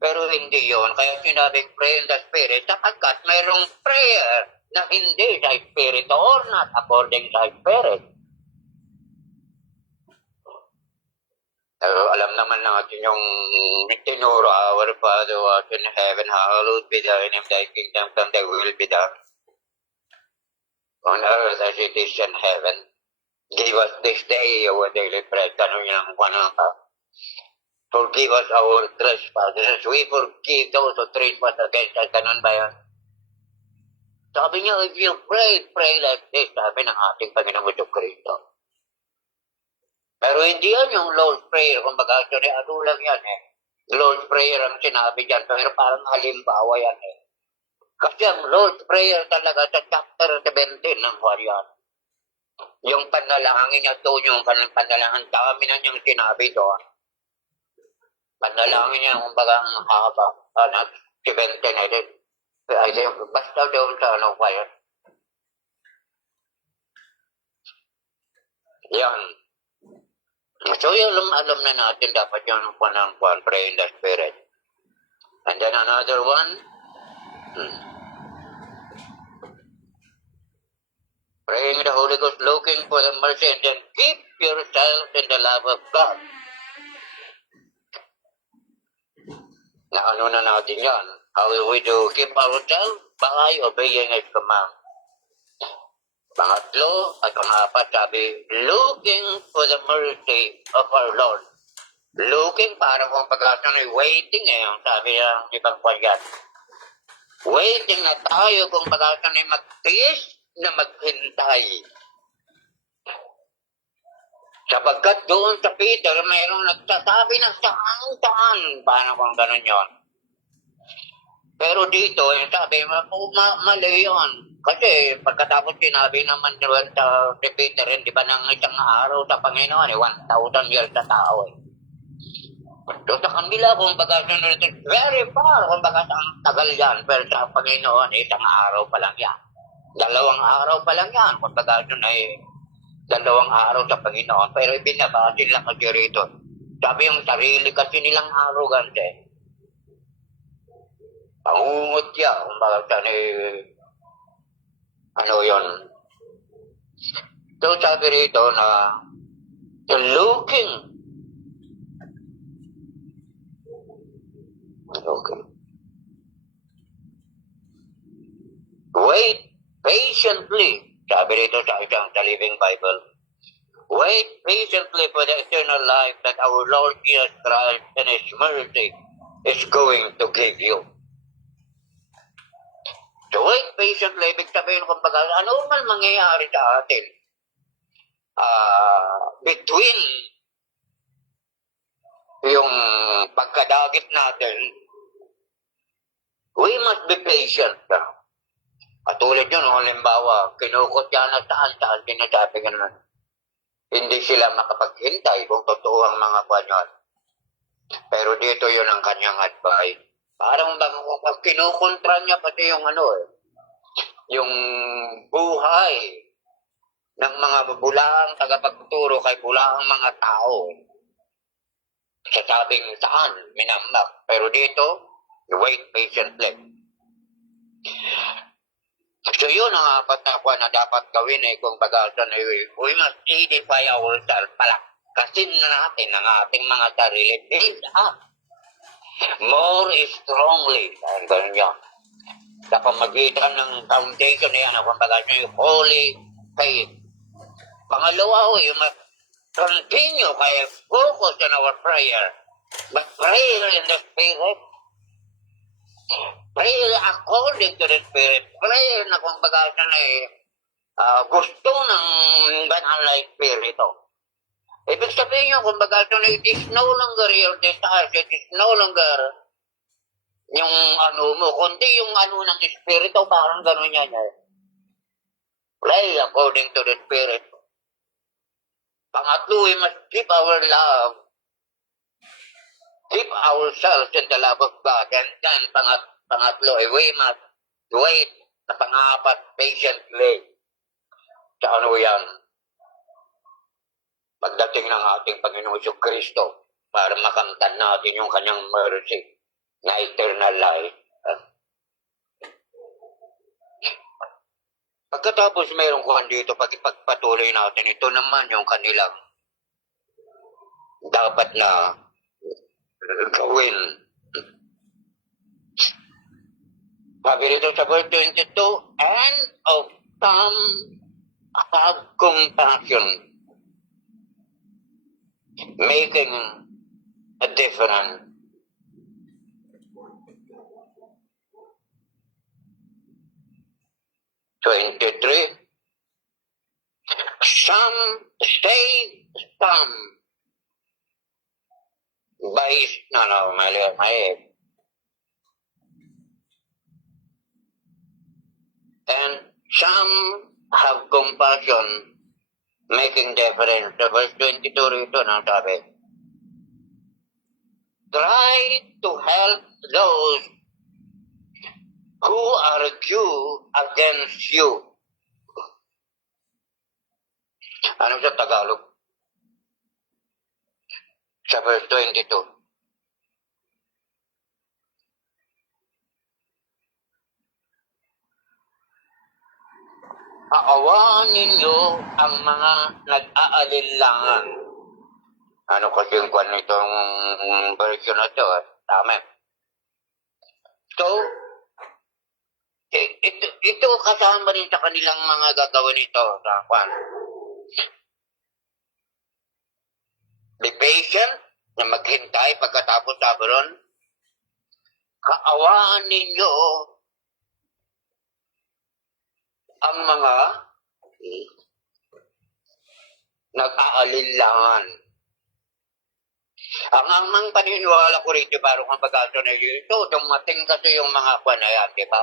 Pero hindi yon. Kaya sinabing pray in the spirit sapagkat mayroong prayer na hindi sa spirit or not according sa spirit. Alam naman natin yung tinuro, our Father who art in heaven, hallowed be thy name, thy kingdom come, thy will be done. On earth as it is in heaven. Give us this day our daily bread. Ganun yung forgive us our trespasses. We forgive those who trespass against us. Ganun ba yan? Sabi niya, if you pray like this, sabi ng ating Panginoong Kristo. Pero hindi yan yung Lord's Prayer. Kung baga, ano lang yan Lord's Prayer ang sinabi dyan. Pero parang halimbawa yan Kasi ang Lord's Prayer talaga sa chapter 17 ng Huaryan. Yung panalangin niya doon, yung panalangin, dami na niyang sinabi doon. Panalangin niya, kung baga ang haba, 17 din. I think, basta doon sa Huaryan. Yan. So yun, alam na natin dapat yung pray in the Spirit. And then another one, praying in the Holy Ghost, looking for the mercy, and then keep yourself in the love of God. Na ano na natin yan? How we do keep ourselves? By obeying His command. Pangatlo at pangapat, sabi, looking for the mercy of our Lord. Looking, parang kung pagkasang waiting ang sabi ng ibang kwanyan. Waiting na tayo kung pagkasang magtiis na maghintay. Sapagkat doon sa Peter, mayroong nagsasabi ng saan-saan. Paano kung ganun yun? Pero dito, yung sabi, mali yun. Kasi pagkatapos sinabi naman sa Peter, di ba ng isang araw sa Panginoon, 1,000 years sa tao. So sa kanila, kung baga, very far, kung baga, ang tagal yan. Pero sa Panginoon, isang araw pa lang yan. 2 araw pa lang yan. Kung baga, ay 2 araw sa Panginoon. Pero ibinabasin lang kasi rito. Sabi yung sarili kasi nilang arrogante. Pangungot siya. Kung baga, ano yun. So sabi rito na looking. Okay. Wait patiently. Sabi rito sa Living Bible. Wait patiently for the eternal life that our Lord Jesus Christ in His mercy is going to give you. So wait patiently, ibig sabihin kung baga, ano man mangyayari sa atin between yung pagkadagit natin, we must be patient. At tulad yun, halimbawa, kinukot yan na saan-saan, sinasabi ka na, hindi sila makapaghintay kung totoo ang mga kwanyon. Pero dito yun ang kanyang advice. Parang kung kinukontra niya pati yung yung buhay ng mga bulaang tagapagturo kay bulaang mga tao. Sa sabing saan, minamak. Pero dito, wait patiently. So yun ang apat na dapat gawin kung pag-aasan we must edify ourselves palakasin natin ang ating mga sarili. Build up more strongly. Ang ganun yan. Sa pamagitan ng foundation na yan, kung pag-aasan yung holy faith. Pangalawa, we must continue kaya focus on our prayer. But prayer in the Spirit. Prayer according to the Spirit. Prayer na kung pag-aasan gusto ng banal na Espiritu. Ibig sabihin nyo, kung pag-aasan it is no longer your desire, it is no longer yung mo, kundi yung ng Espiritu, parang gano'n yan. Pray according to the Spirit. Pangatlo, we must keep our love. Keep ourselves in the love of God. And then, pangatlo, we must wait na pangapat patiently. Sa ano yan? Pagdating ng ating Panginoon Kristo para makamtan natin yung kanyang mercy na eternal life. Pagkatapos mayroong kuhan dito, pag ipagpatuloy natin, ito naman yung kanilang dapat na gawin. Sabi rito sa verse 22, and of some have compassion, making a difference. Some save some by and some have compassion, making difference. Sa verse 22 rito na sabi, try to help those who argue against you. Ano sa Tagalog? sa verse 22. Aawaan ninyo ang mga nag-aalinlangan. Ano kasi yung kwan nitong version na ito? Tama. So, ito kasama rin sa kanilang mga gagawin ito sa kwan. Be patient na maghintay pagkatapos sabaron. Kaawaan ninyo ang mga nag-aalinlangan. Ang amang paniniwala ko rito, parang ang pag-asa na ito, dumating kasi yung mga kwan na yan, di ba?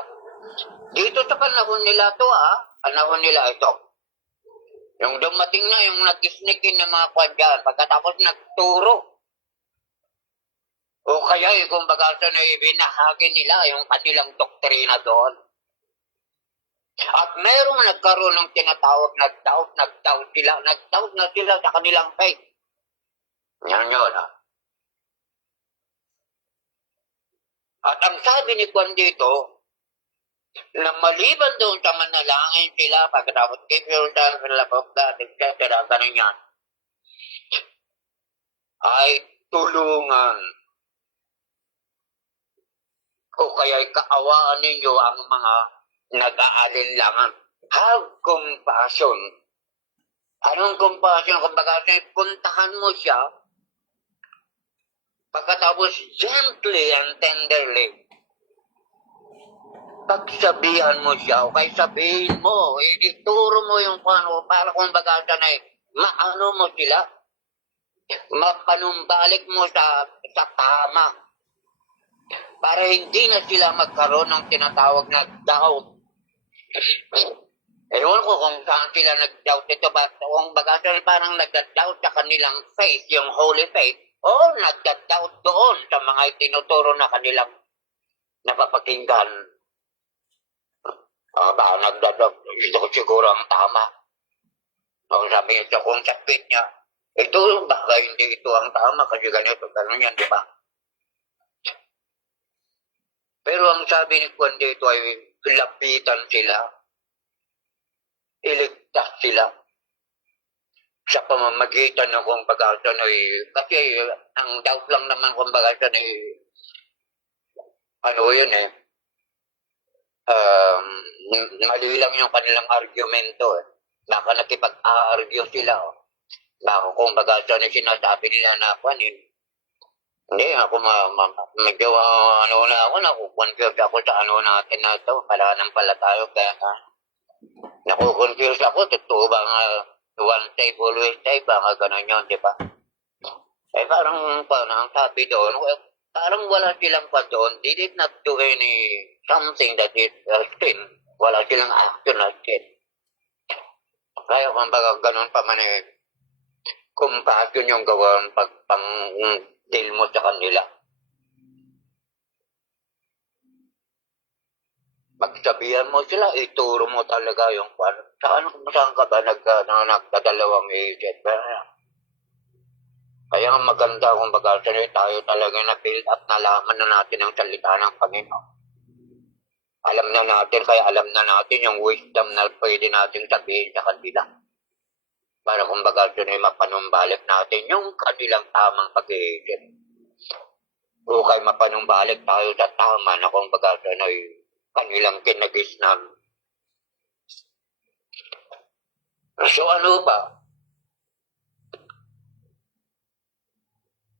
Dito sa panahon nila to, panahon nila ito. Yung dumating na, yung nag-sneakin ng mga kwan dyan, pagkatapos nagturo. O kaya, kung pag-asa na ibinahagi nila, yung kanilang doktrina doon. At merong nagkaroon ng tinatawag na doubt na sila sa kanilang faith. Yan yun, At ang sabi ni Juan dito, na maliban doon sa manalangin sila, pagkatapos keep yourself in love of God, etc. Ganun yan, ay tulungan. O kaya kaawaan ninyo ang mga nag-aalinlangan. Have compassion. Anong compassion? Kumbaga, puntahan mo siya, pagkatapos gently and tenderly, pagsabihan mo siya, o kaya sabihin mo, ituro mo yung paano, para kumbaga na maano mo sila, mapanumbalik mo sa tama, para hindi na sila magkaroon ng tinatawag na doubt. Ewan ko kung saan sila nag-doubt ito, but kung baga parang nag-doubt sa kanilang faith, yung holy faith, o nag-doubt doon sa mga itinuturo na kanilang napapakinggan. Nag-doubt, ito siguro ang tama. Ang sabi niya kung sakit niya, ito baka hindi ito ang tama kasi ganito, gano'n yan, di ba? Pero ang sabi ni Juan dito ay lapitan sila, iligtas sila sa pamamagitan ng kung bagasa na kasi ang doubt lang naman kung bagasa na ano yun mali lang yung kanilang argumento baka nakipag-argue sila baka kung bagasa na sinasabi nila na hindi ako medyo nakukonfuse ako sa ano natin na ito pala tayo kaya nakukonfuse ako totoo ba nga one type, always type, baka gano'n yun, di ba? Parang ang sabi doon, parang wala silang pa doon, they did not do any something that is sin. Wala silang action na sin. Kaya kung baga gano'n pa man compassion yung gawin pag-deal mo sa kanila. Magsabihan mo sila, ituro mo talaga yung saan ka ba nagdadalawang isip? Kaya maganda kung baga tayo talaga na-build up, nalaman na natin ang salita ng Panginoon. Alam na natin yung wisdom na pwede natin sabihin sa kanila. Para kung baga mapanumbalik natin yung kanilang tamang pag-iisip. O kaya mapanumbalik tayo sa tama na kung baga kanilang kinagisnan. So ano ba?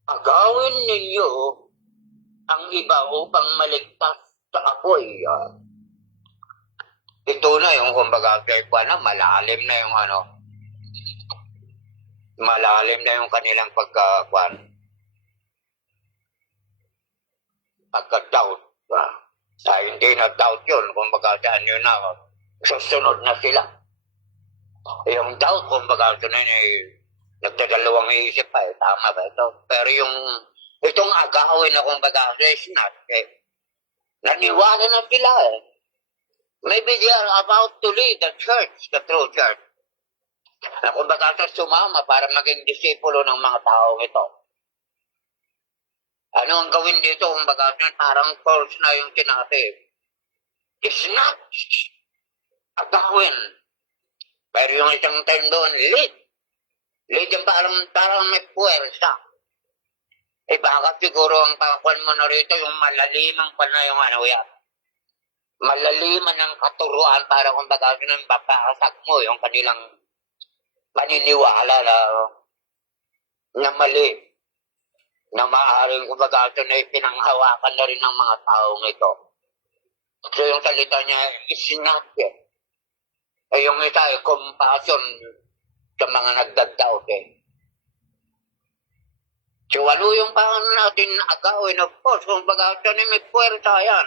Agawin ninyo ang iba upang maligtas sa apoy. Ito na yung kumbaga malalim na yung malalim na yung kanilang pagka-doubt. Hindi na doubt yun, kumbaga saan yun na, susunod na sila. Yung doubt, kumbaga nagdadalawang isip pa, tama ba ito? Pero itong agawin na kumbaga, is not, naniwala na sila Maybe they are about to lead the church, the true church. Na kumbaga sumama para maging disipulo ng mga taong ito. Ano ang gawin dito? Kumbaga, parang course na yung sinabi. Snatch. Agawin. Pero yung isang term doon, lead. Lead yung parang may puwersa. Baka siguro ang pakuan mo na rito, yung malalimang pa na yung ano yan. Malaliman ng katuruan para kumbaga ng papakasag mo yung kanilang paniniwala na mali. Na maaaring kumbaga ito na pinanghawakan na rin ng mga taong ito. So yung salita niya is not it. Yung isa ay compassion sa mga nagdagdaw. So walo yung paano natin agawin. Of course, kumbaga ito na may puwersa yan.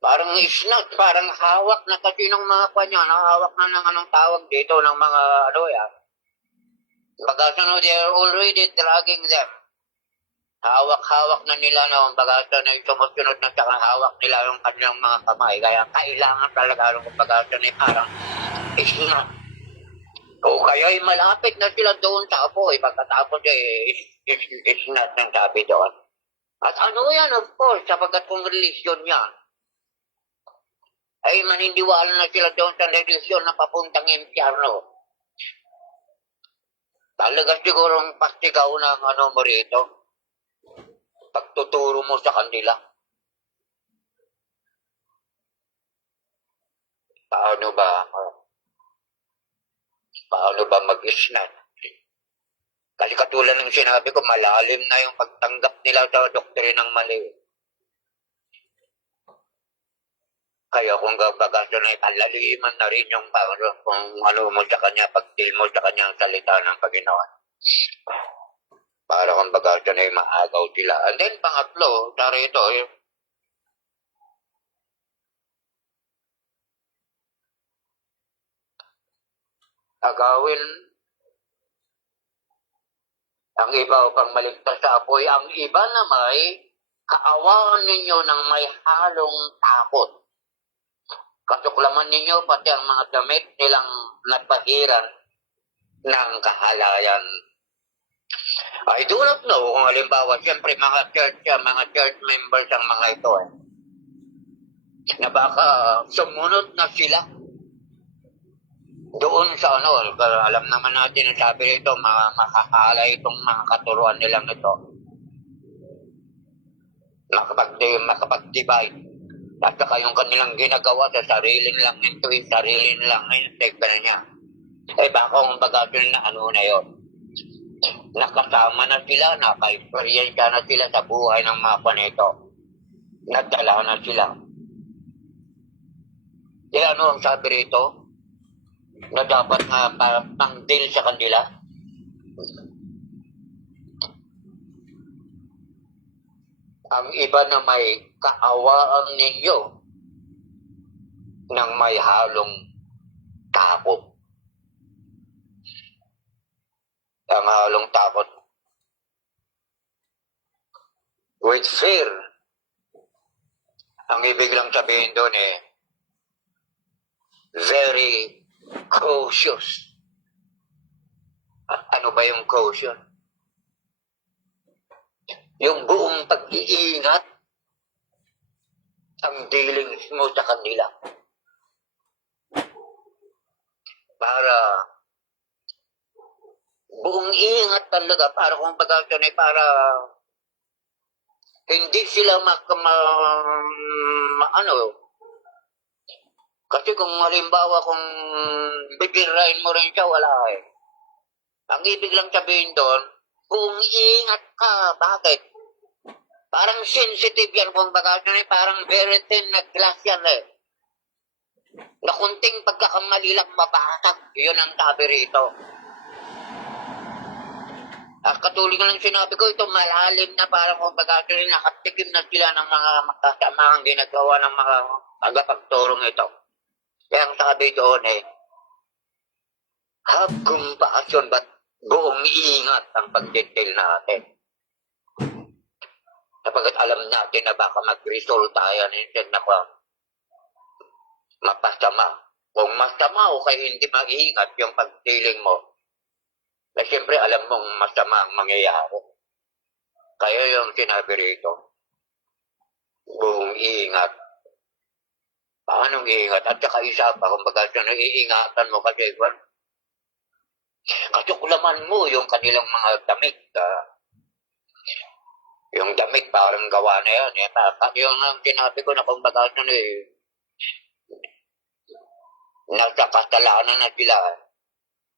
Parang is not, parang hawak na kasi ng mga kanya, hawak na ng anong tawag dito ng mga ano yan. Baga no, they are already dragging them. Hawak-hawak na nila na baga na yung sumusunod na sa hawak nila yung kanilang mga kamay. Kaya kailangan talaga yung baga na parang is not. O kaya malapit na sila doon sa apoy. Pagkatapos is not ng sabi doon. At ano yan, of course, sapagkat kung religion yan, ay manindiwala na sila doon sa religion na papuntang impyerno. Talaga sigurong pastigaw ng ano mo rito, pagtuturo mo sa kanila. Paano ba mag-isnat? Kasi katulad ng sinabi ko, malalim na yung pagtanggap nila sa doktrinang mali. Kaya kung gabagaso na italaliman na rin yung kung ano mo sa kanya, pagtil mo sa kanya ang salita ng Panginoon. Para kung bagaso na maagaw sila. And then pangatlo, narito, agawin ang iba upang maligtas sa apoy. Ang iba na may kaawaan ninyo ng may halong takot. Kasuklaman ninyo pati ang mga damit nilang napahiran ng kahalayan. I do not know kung halimbawa, siyempre mga church members ang mga ito na baka sumunod na sila doon sa ano, alam naman natin ang sabi nito, makakalay itong mga katuruan nilang ito. Makapag-divide. At saka yung kanilang ginagawa sa sarili nilang intuit, sarili nilang instinct na niya. Baka kung bagasin na ano na yun. Nakasama na sila, naka-experience na sila sa buhay ng mga panito. Nagdala na sila. Ano ang sabi rito? Na dapat nga pang-deal sa kanila. Ang iba na may kaawaan ninyo ng may halong takot. Ang halong takot with fear. Ang ibig lang sabihin doon very cautious. Ano ba yung caution? Yung buong pag-iingat ang dealings mo sa kanila. Para buong ingat talaga para kung pagkakasyon para hindi sila kasi kung halimbawa kung bibirain mo rin siya, wala Ang ibig lang sabihin doon, kung ingat ka, bakit? Parang sensitive yan, kung pagkakasyon parang very thin na glass yan Na kunting pagkakamali lang mabasag, yun ang sabi rito. At katulad ng sinabi ko, ito malalim na parang kung pagkakasyon nakatikim na sila ng mga makasamaang ginagawa ng mga tagapagturong ito. Kaya ang sabi doon have compassion but buong ingat ang pagdetail natin. Sapagkat alam natin na baka mag-resulta yan instead na mapasama. Kung masama o kaya hindi mag-iingat yung pagdealing mo, Na siyempre alam mong masama ang mangyayari. Kaya yung sinabi rito, buong iingat. Paano iingat? At saka isa pa, kumbaga sa naiingatan mo kasi, kasuklaman mo yung kanilang mga damit. Yung damit parang gawa na yan. Yung sinabi ko na kumbaga sa nasa kasalanan na sila.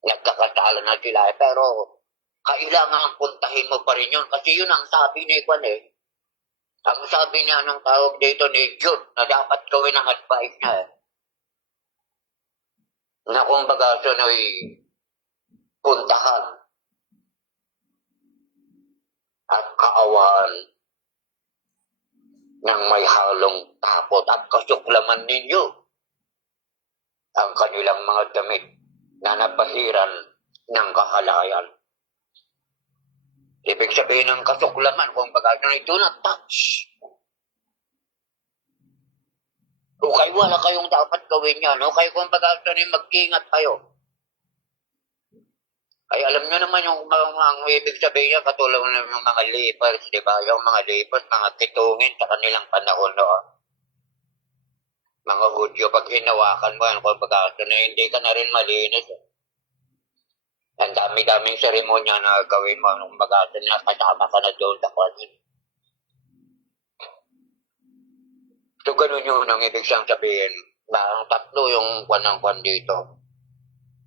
Nagkakasala na sila. Pero kailangan puntahin mo pa rin yun. Kasi yun ang sabi ni Juan eh. Ang sabi niya ng tawag dito ni Jude na dapat gawin ang advice niya eh. Na kung baga sunay puntahan at kaawaan ng may halong takot at kasuklaman ninyo ang kanilang mga damit na napahiran ng kahalayan. Ibig sabihin ng kasuklaman, kung baga sunay do not touch. Okay, wala kayong dapat gawin yan. Okay, kung baga sunay mag-ingat kayo. Ay, alam nyo naman yung ang ibig sabihin niya, katulad ng mga lepers, di ba? Yung mga lepers, mga kitungin sa kanilang panahon, no? Mga Hudyo, pag hinawakan mo yan, kung baga sunay, hindi ka na rin malinis. Ang dami-daming seremonya na gawin mo nung bagatan na kasama ka na doon sa kwanin. So, ganun yun ang ibig siyang sabihin na ang tatlo yung kwan dito.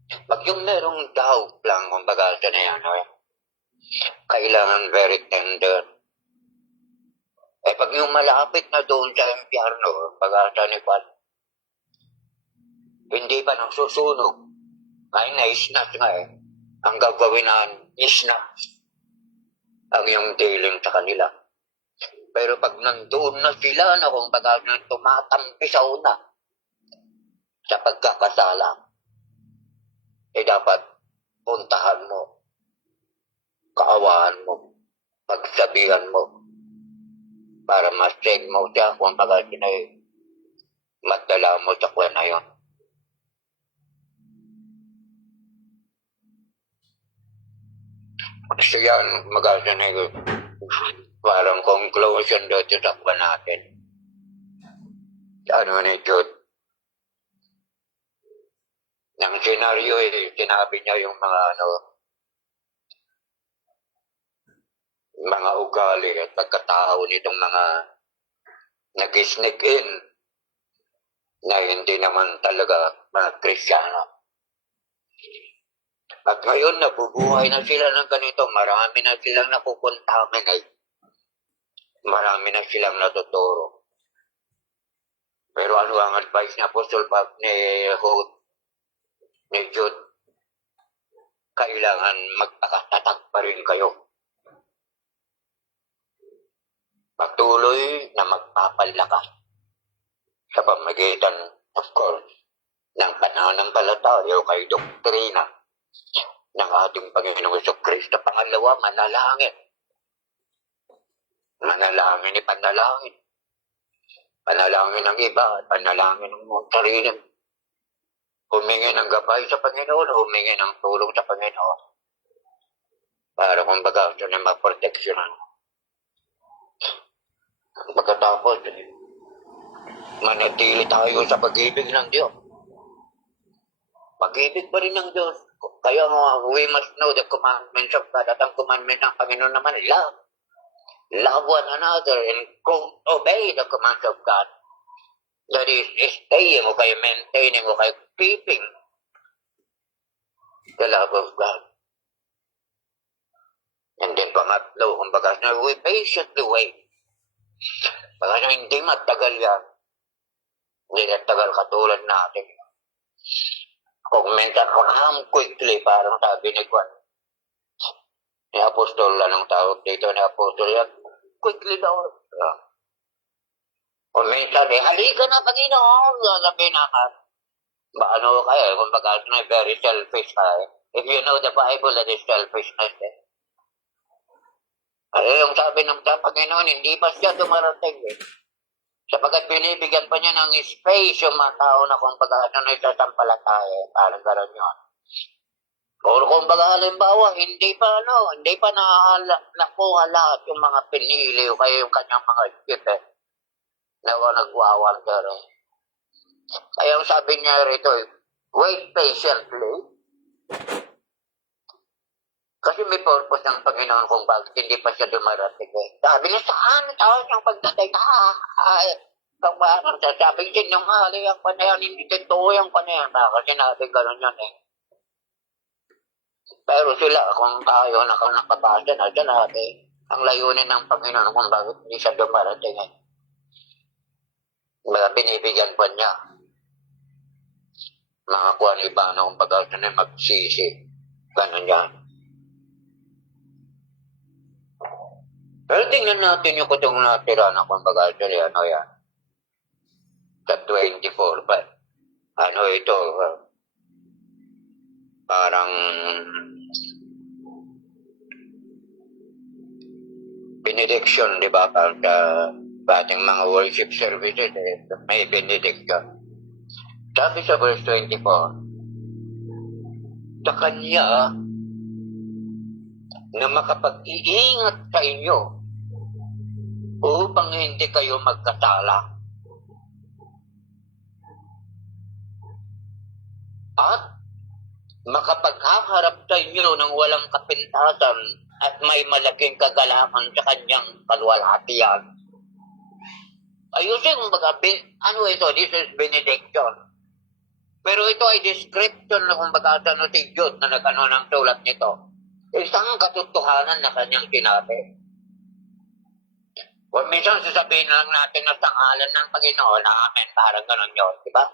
Pag yung merong doubt lang kung bagatan na yan, kailangan very tender. Eh, pag yung malapit na doon sa impyerno, bagatan ni Kwan, hindi pa nang susunog, ay na-snatch nga eh. Ang gagawin na snatch ang iyong dealing sa kanila. Pero pag nandoon na sila na kung baga tumatampisaw na sa pagkakasala, eh dapat puntahan mo, kaawaan mo, pagsabihan mo, para ma-check mo siya kung baga sinay madala mo sa kwan na yun. Kasi yan, maganda na yun. Parang conclusion doon sa takba natin. Ano ni Jude? Ng senaryo eh, sinabi niya yung mga ugali at pagkatao nitong mga nag-sneak in na hindi naman talaga mga Kristiyano. At ngayon, nabubuhay na sila ng ganito. Marami na silang napupuntaminate. Marami na silang natuturo. Pero ano ang advice ni Apostol Pag ni Jude? Kailangan magpakatatag pa rin kayo. Patuloy na magpapalakas sa pamagitan, of course, ng pananampalataya o kay doktrina ng ating Panginoong Jesucristo. Pangalawa, manalangin. Manalangin ni panalangin. Panalangin ng iba, panalangin ng mga sarili. Humingi ng gabay sa Panginoon, humingi ng tulong sa Panginoon. Para kung baga, ito na maproteksyonan. Pagkatapos, manatili tayo sa pag-ibig ng Diyos. Pag-ibig pa rin ng Diyos. Kaya we must know the commandments of God. At ang commandment ng Panginoon naman, love. Love one another and obey the commands of God. That is, staying o kaya maintaining o kaya keeping the love of God. And then pangatlo, kumbaga na we patiently wait. Baka na hindi matagal yan. Hindi natagal katulad natin. Kung minsan, come quickly, parang sabi ni Juan. Ni Apostol, anong tawag dito ni Apostol yan? Quickly daw. Kung minsan, halika na Panginoon, sabi na ka. Ano kaya, kung baga na very selfish ka. If you know the Bible, that is selfishness. Yung sabi ng Panginoon, hindi pa siya dumarating. Sapagat binibigyan pa niya ng space yung mga tao na kung pag-ano na isasampalataya, parang gano'n yun. O kung baga halimbawa, hindi pa nakuha lahat yung mga pinili o kaya yung kanyang mga shit na nagwawonder Kaya ang sabi niya rito, wait patiently. Kasi may purpose ng Panginoon kung bakit hindi pa siya dumarating Sabi niya, saan taon yung pagdating? Sabi niya, sinungali ang panayan, hindi totoo yung panayan. Kasi natin gano'n yan Pero sila, kung tayo nakabasa na siya natin, ang layunin ng Panginoon kung bakit hindi siya dumarating Binibigyan pa niya. Mga kuwan iba na kung pag-asa na magsisi. Ganun yan. Pero tingnan natin yung kutong natira na kung pag-asa yan. Sa 24 pa. Ito, parang benediction, di ba? Para sa ating mga worship services, may benediction. Sabi sa verse 24, sa Kanya na makapag-iingat sa inyo upang hindi kayo magkasala at makapaghaharap sa inyo ng walang kapintasan at may malaking kagalakan sa Kanyang kalwalhatian. Ayusin kung baga, this is benediction. Pero ito ay description na kung baga si Jude na nagano ng sulat nito. Isang katotohanan na kanyang sinabi. Kung minsan sasabihin lang natin na sangalan ng Panginoon, amen, parang ganon yun, di ba?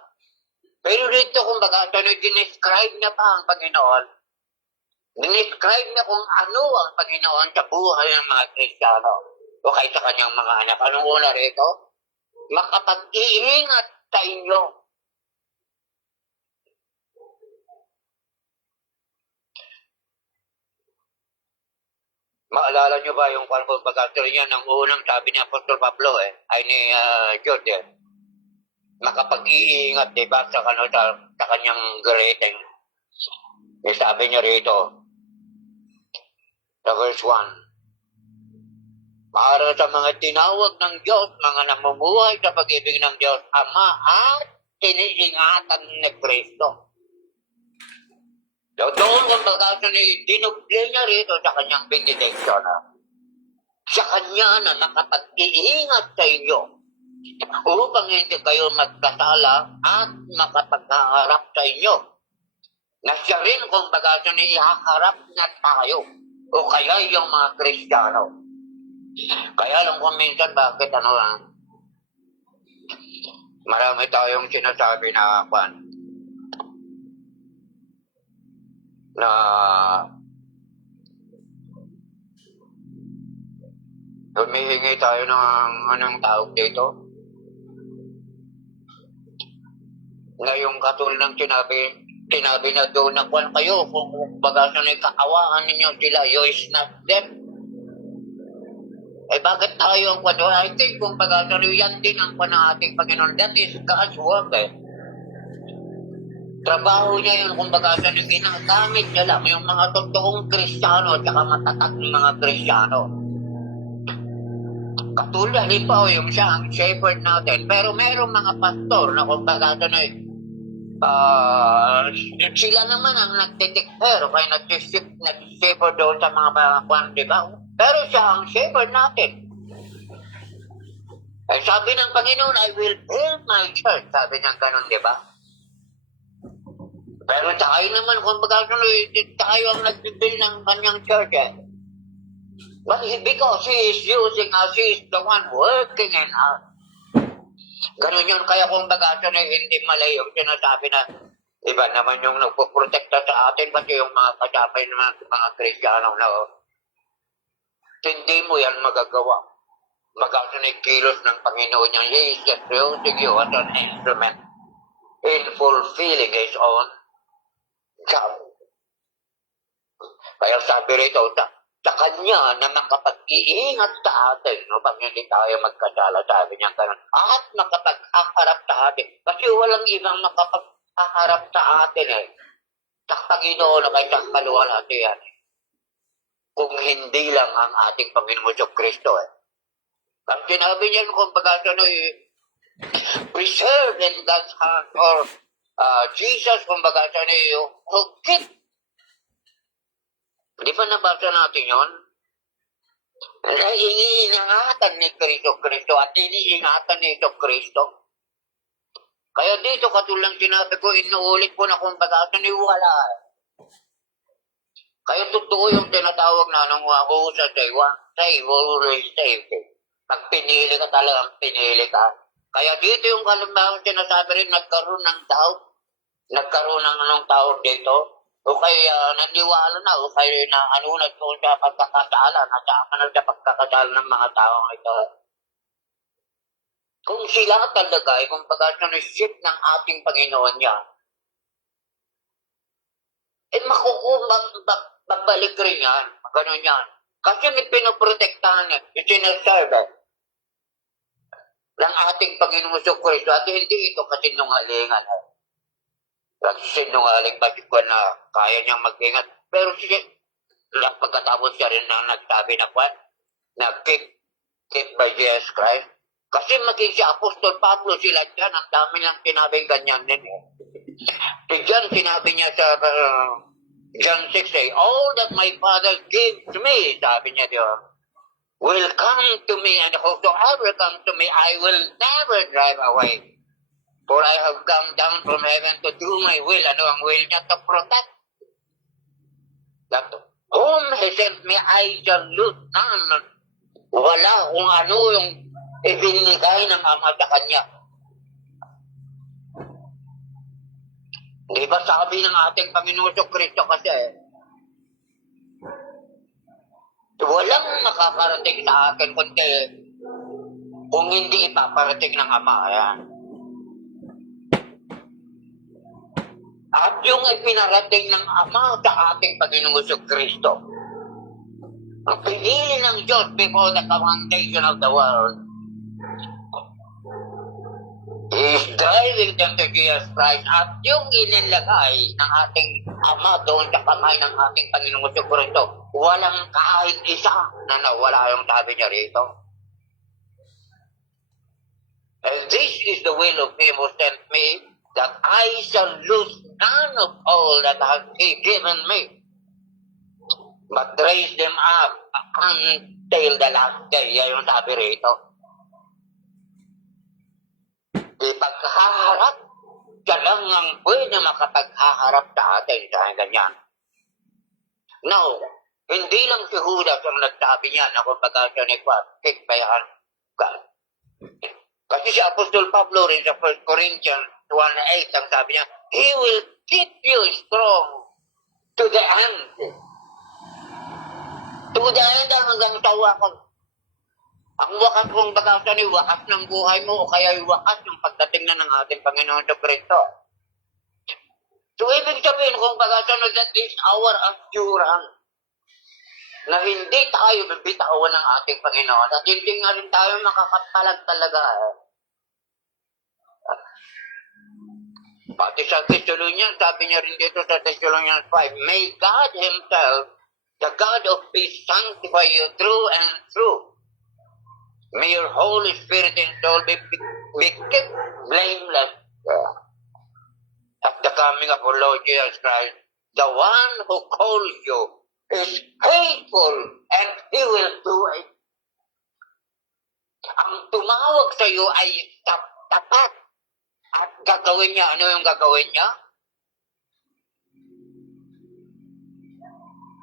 Pero dito kung baga, dinescribe niya pa ang Panginoon. Dinescribe niya kung ano ang Panginoon sa buhay ng mga Kristiyano o kahit sa kanyang mga anak. Anong una rito? Makapag-iingat sa inyo. Maalala nyo ba yung pag-astor niya ng unang sabi ni Apostol Pablo ay ni George makapag-iingat, diba, sa kanyang greeting. Sabi niya rito, sa verse 1, para sa mga tinawag ng Diyos, mga namumuhay sa pag-ibig ng Diyos, Ama at iniingatan ni Kristo. So, doon ang pagkasa ni dinubli niya rito sa kanyang benediction. Sa kanya na nakapag-iingat sa inyo upang hindi kayo magkasala at makapagharap sa inyo. Na siya rin kung pagkasa ni ihaharap na tayo o kaya yung mga Kristiyano. Kaya lang kung minsan bakit marami tayong sinasabi na humihingi tayo ng anong tawag dito. Na yung katulad ng sinabi na doon na kayo, kung bagasa na kaawaan ninyo sila, you is not them. Bakit tayo ang I think kung bagasa na yan din ang ating Panginoon, that is God's work Trabaho niya yung kung bagasa na ginagamit niya lang yung mga totoong Kristiyano at saka matatag ng mga Kristiyano. Katulad po yung siya ang shepherd natin. Pero merong mga pastor na kung bagasa na sila naman ang nagtitikter o kaya nag-shepherd doon sa mga di ba? Pero siya ang shepherd natin. Sabi ng Panginoon, I will build my church. Sabi niya ganun, di ba? Pero tayo naman, kung bagasa tayo ang nag-build ng kanyang church But because He is using us, He is the one working in us. Ganun yun, kaya kung bagasa hindi malay yung sinasabi na iba naman yung nagpuprotekta sa atin kasi yung mga kasama ng mga Kristiyano na hindi mo yan magagawa. Bagasa kilos ng Panginoon niya, He is just using you as an instrument in fulfilling His own job. Kaya sabi rito, sa Kanya na makapag-iingat sa atin upang hindi tayo magkasala, sabi niya ganun, at makapag-aharap sa atin. Kasi walang ibang makapag-aharap sa atin sa Panginoon na may kaluwalhati yan. Kung hindi lang ang ating Panginoon sa Kristo. Ang sinabi niya, kumbaga siya preserved in God's hand, or Jesus, kumbaga siya who keep. Di ba nabasa natin yun? Na iniingatan ni Kristo at iniingatan ni Kristo. Kaya dito katulang sinabi ko, inuulit ko na kumbaga siya wala. Kaya totoo yung tinatawag na nung ako sa Taiwan, save, always save. Pag pinili ka talagang pinili ka. Kaya dito yung kalimbang sinasabi rin, nagkaroon ng doubt, nagkaroon ng anong tawag dito, o kaya naniwala na, o kaya na ano na ito sa pagkakasala, nasama na sa pagkakasala ng mga taong ito. Kung sila talaga, kung pagkasunod-ship ng ating Panginoon niya, babalik rin yan. Ganun yan. Kasi may pinoprotektahan niya, sinaserve ng ating Panginoon sa Kristo at hindi ito kasinungalingan. Kasi sinungaling ba ko na kaya niyang mag-ingat. Pero pagkatapos siya rin na nagsabi na keep by Jesus Christ. Kasi maging si Apostol Pablo, sila dyan, ang dami lang sinabing ganyan din. Diyan sinabi niya sa John 6, all that my Father gave to me, sabi niya diyan, will come to me, and whosoever comes to me, I will never drive away. For I have come down from heaven to do my will. Ano ang will niya? To protect. That whom He sent me, I shall lose none. Wala kung ano yung ibinigay ng Ama sa Kanya. Di ba sabi ng ating Panginoon Kristo kasi, walang makakarating sa akin kundi kung hindi ipaparating ng Ama. Yan. At yung ipinarating ng Ama sa ating Panginoon Kristo, ang pinili ng Diyos before the foundation of the world, is driving them to Jesus Christ at yung inilagay ng ating Ama doon sa kamay ng ating Panginoon Kristo, walang kahit isa na nawala yung sabi niya rito. And this is the will of Him who sent me, that I shall lose none of all that has He given me, but raise them up until the last day. Yan yung sabi rito. Ipaghaharap, siya lang ang pwede makapaghaharap sa atin sa ganyan. Now, hindi lang si Judas ang nagsabi niya na kung pagkasya ni Kikbayan. Kasi si Apostol Pablo rin sa 1 Corinthians 1:8 ang sabi niya, He will keep you strong to the end. To the end hanggang sa wakas. Ang wakas kong bagasa ni wakas ng buhay mo o kaya wakas ng pagdating na ng ating Panginoon sa Kristo. So, ibig sabihin kung bagasa na that is our assurance na hindi tayo bibitawan ng ating Panginoon at hindi nga rin tayo makakapalag talaga. Pati sa Thessalonians, sabi niya rin dito sa Thessalonians 5, May God Himself, the God of peace, sanctify you through and through. May your Holy Spirit and soul be kept blameless at the coming of our Lord Jesus Christ. The one who calls you is faithful and He will do it. Ang tumawag sa iyo ay tapat at gagawin niya. Ano yung gagawin niya?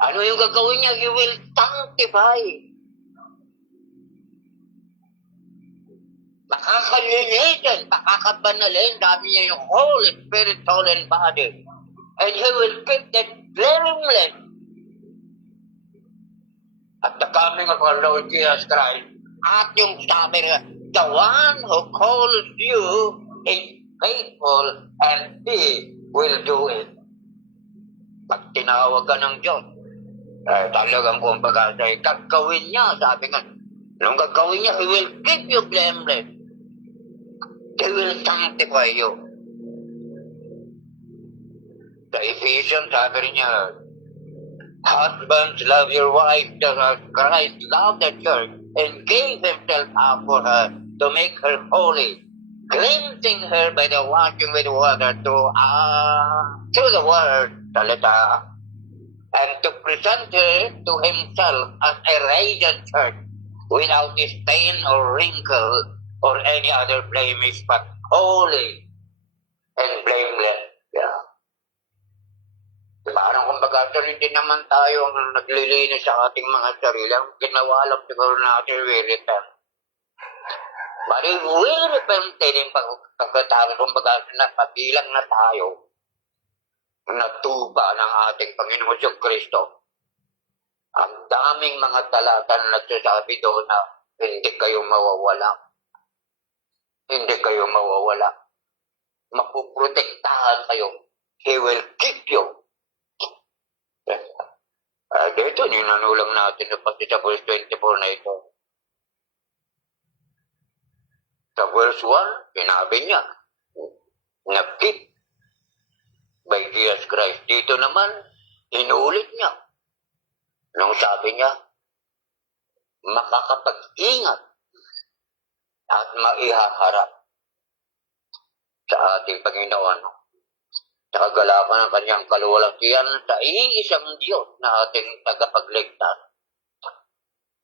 Ano yung gagawin niya? He will sanctify. Makakalimutan, makakabanalin, sabi niya yung Holy Spirit, soul, and body. And He will keep them blameless at the coming of our Lord Jesus Christ. At yung sabi niya, the one who calls you is faithful and He will do it. Pag tinawag ka ng Diyos, talagang kumbaga, gagawin niya, sabi nga, nung gagawin niya, He will keep you blameless. He will sanctify you. Ephesians, sabi rin niya, husbands, love your wife just as Christ loved the church and gave himself up for her to make her holy, cleansing her by the washing with water to the word, salita, and to present her to himself as a radiant church without stain or wrinkle or any other blemish, but holy and blameless. Yeah. Parang kumbaga, hindi naman tayo ang naglilinis sa ating mga sarili. Ang ginawa lang siguro natin, we repent. But if we repent din pagkatapos, kumbaga, napabilang na tayo, natuba ng ating Panginoon Diyos Kristo. Ang daming mga talata na nagsasabi doon na hindi kayo mawawala. Hindi kayo mawawala. Mapuprotektahan kayo. He will keep you. Dito, ninulang natin pati sa verse 24 na ito. Sa verse 1, sinabi niya, na-keep by Jesus Christ. Dito naman, inulit niya. Nung sabi niya, makakapag-ingat at maihaharap sa ating Panginoon. Sa kagalakan ng kanyang kaluwalhatian sa iisang Diyos na ating tagapagligtas.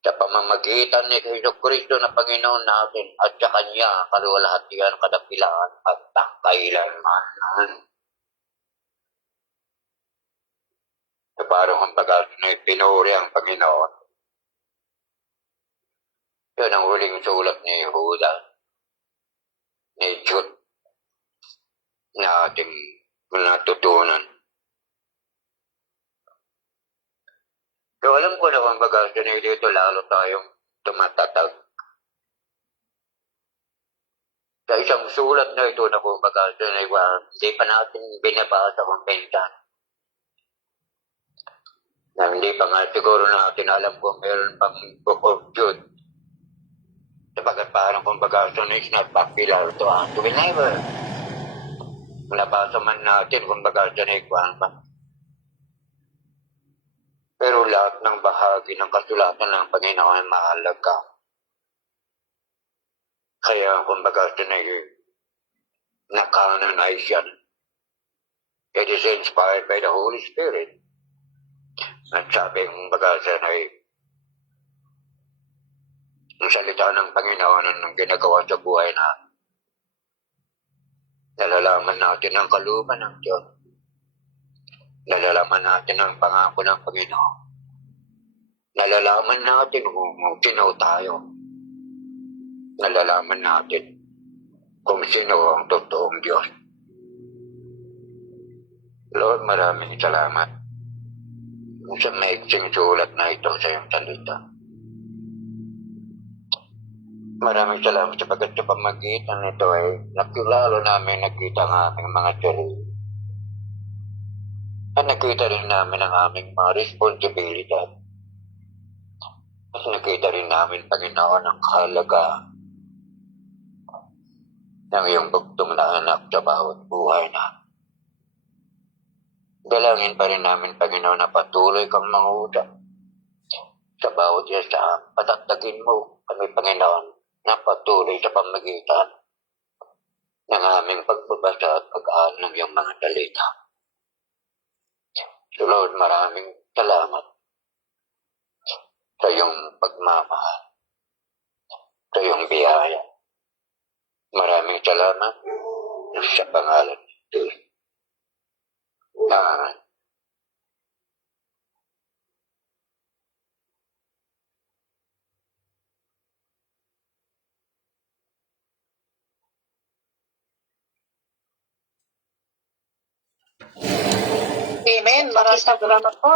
Sa pamamagitan ni Jesucristo na Panginoon natin at sa kanya kaluwalhatian, kadakilaan at kailanman. Sa parang ang pag-asa na pinuri ang Panginoon. Yan ang huling sulat ni Judas, ni Jude, na ating natutunan. So alam ko na kung baga dito lalo tayong tumatatag. Sa isang sulat na ito na kung baga hindi pa natin binabasa kung pinsan. Na hindi pa nga siguro natin alam kung meron pang Book of Jude. Sabagat parang kung baga is not popular to be never. Nabasa man natin kung baga pa. Pero lahat ng bahagi ng kasulatan ng Panginoon ay mahalaga. Kaya kung baga na-canonize yan. It is inspired by the Holy Spirit. At sabi kung baga ang salita ng Panginoon ang ginagawa sa buhay na nalalaman natin ang kalooban ng Diyos. Nalalaman natin ang pangako ng Panginoon. Nalalaman natin kung sino tayo. Nalalaman natin kung sino ang totoong Diyos. Lord, maraming salamat sa maiksing sulat na ito sa iyong salita. Maraming salamat sapagat sa pamagitan nito ay nakilalo namin nakita ang aming mga sarili. At nakita rin namin ang aming mga responsibilidad. At nakita rin namin, Panginoon, ang kahalagaan ng iyong bugtong na anak sa bawat buhay na. Dalangin pa rin namin, Panginoon, na patuloy kang mangutang sa bawat isa. Patatagin mo kami, Panginoon, na patuloy sa pamagitan ng aming pagbabasa at pag-aaral ng iyong mga salita. So Lord, maraming salamat sa iyong pagmamahal, sa iyong biyaya. Maraming salamat sa pangalan ni Diyos. Amen. Amen. Maraming salamat po.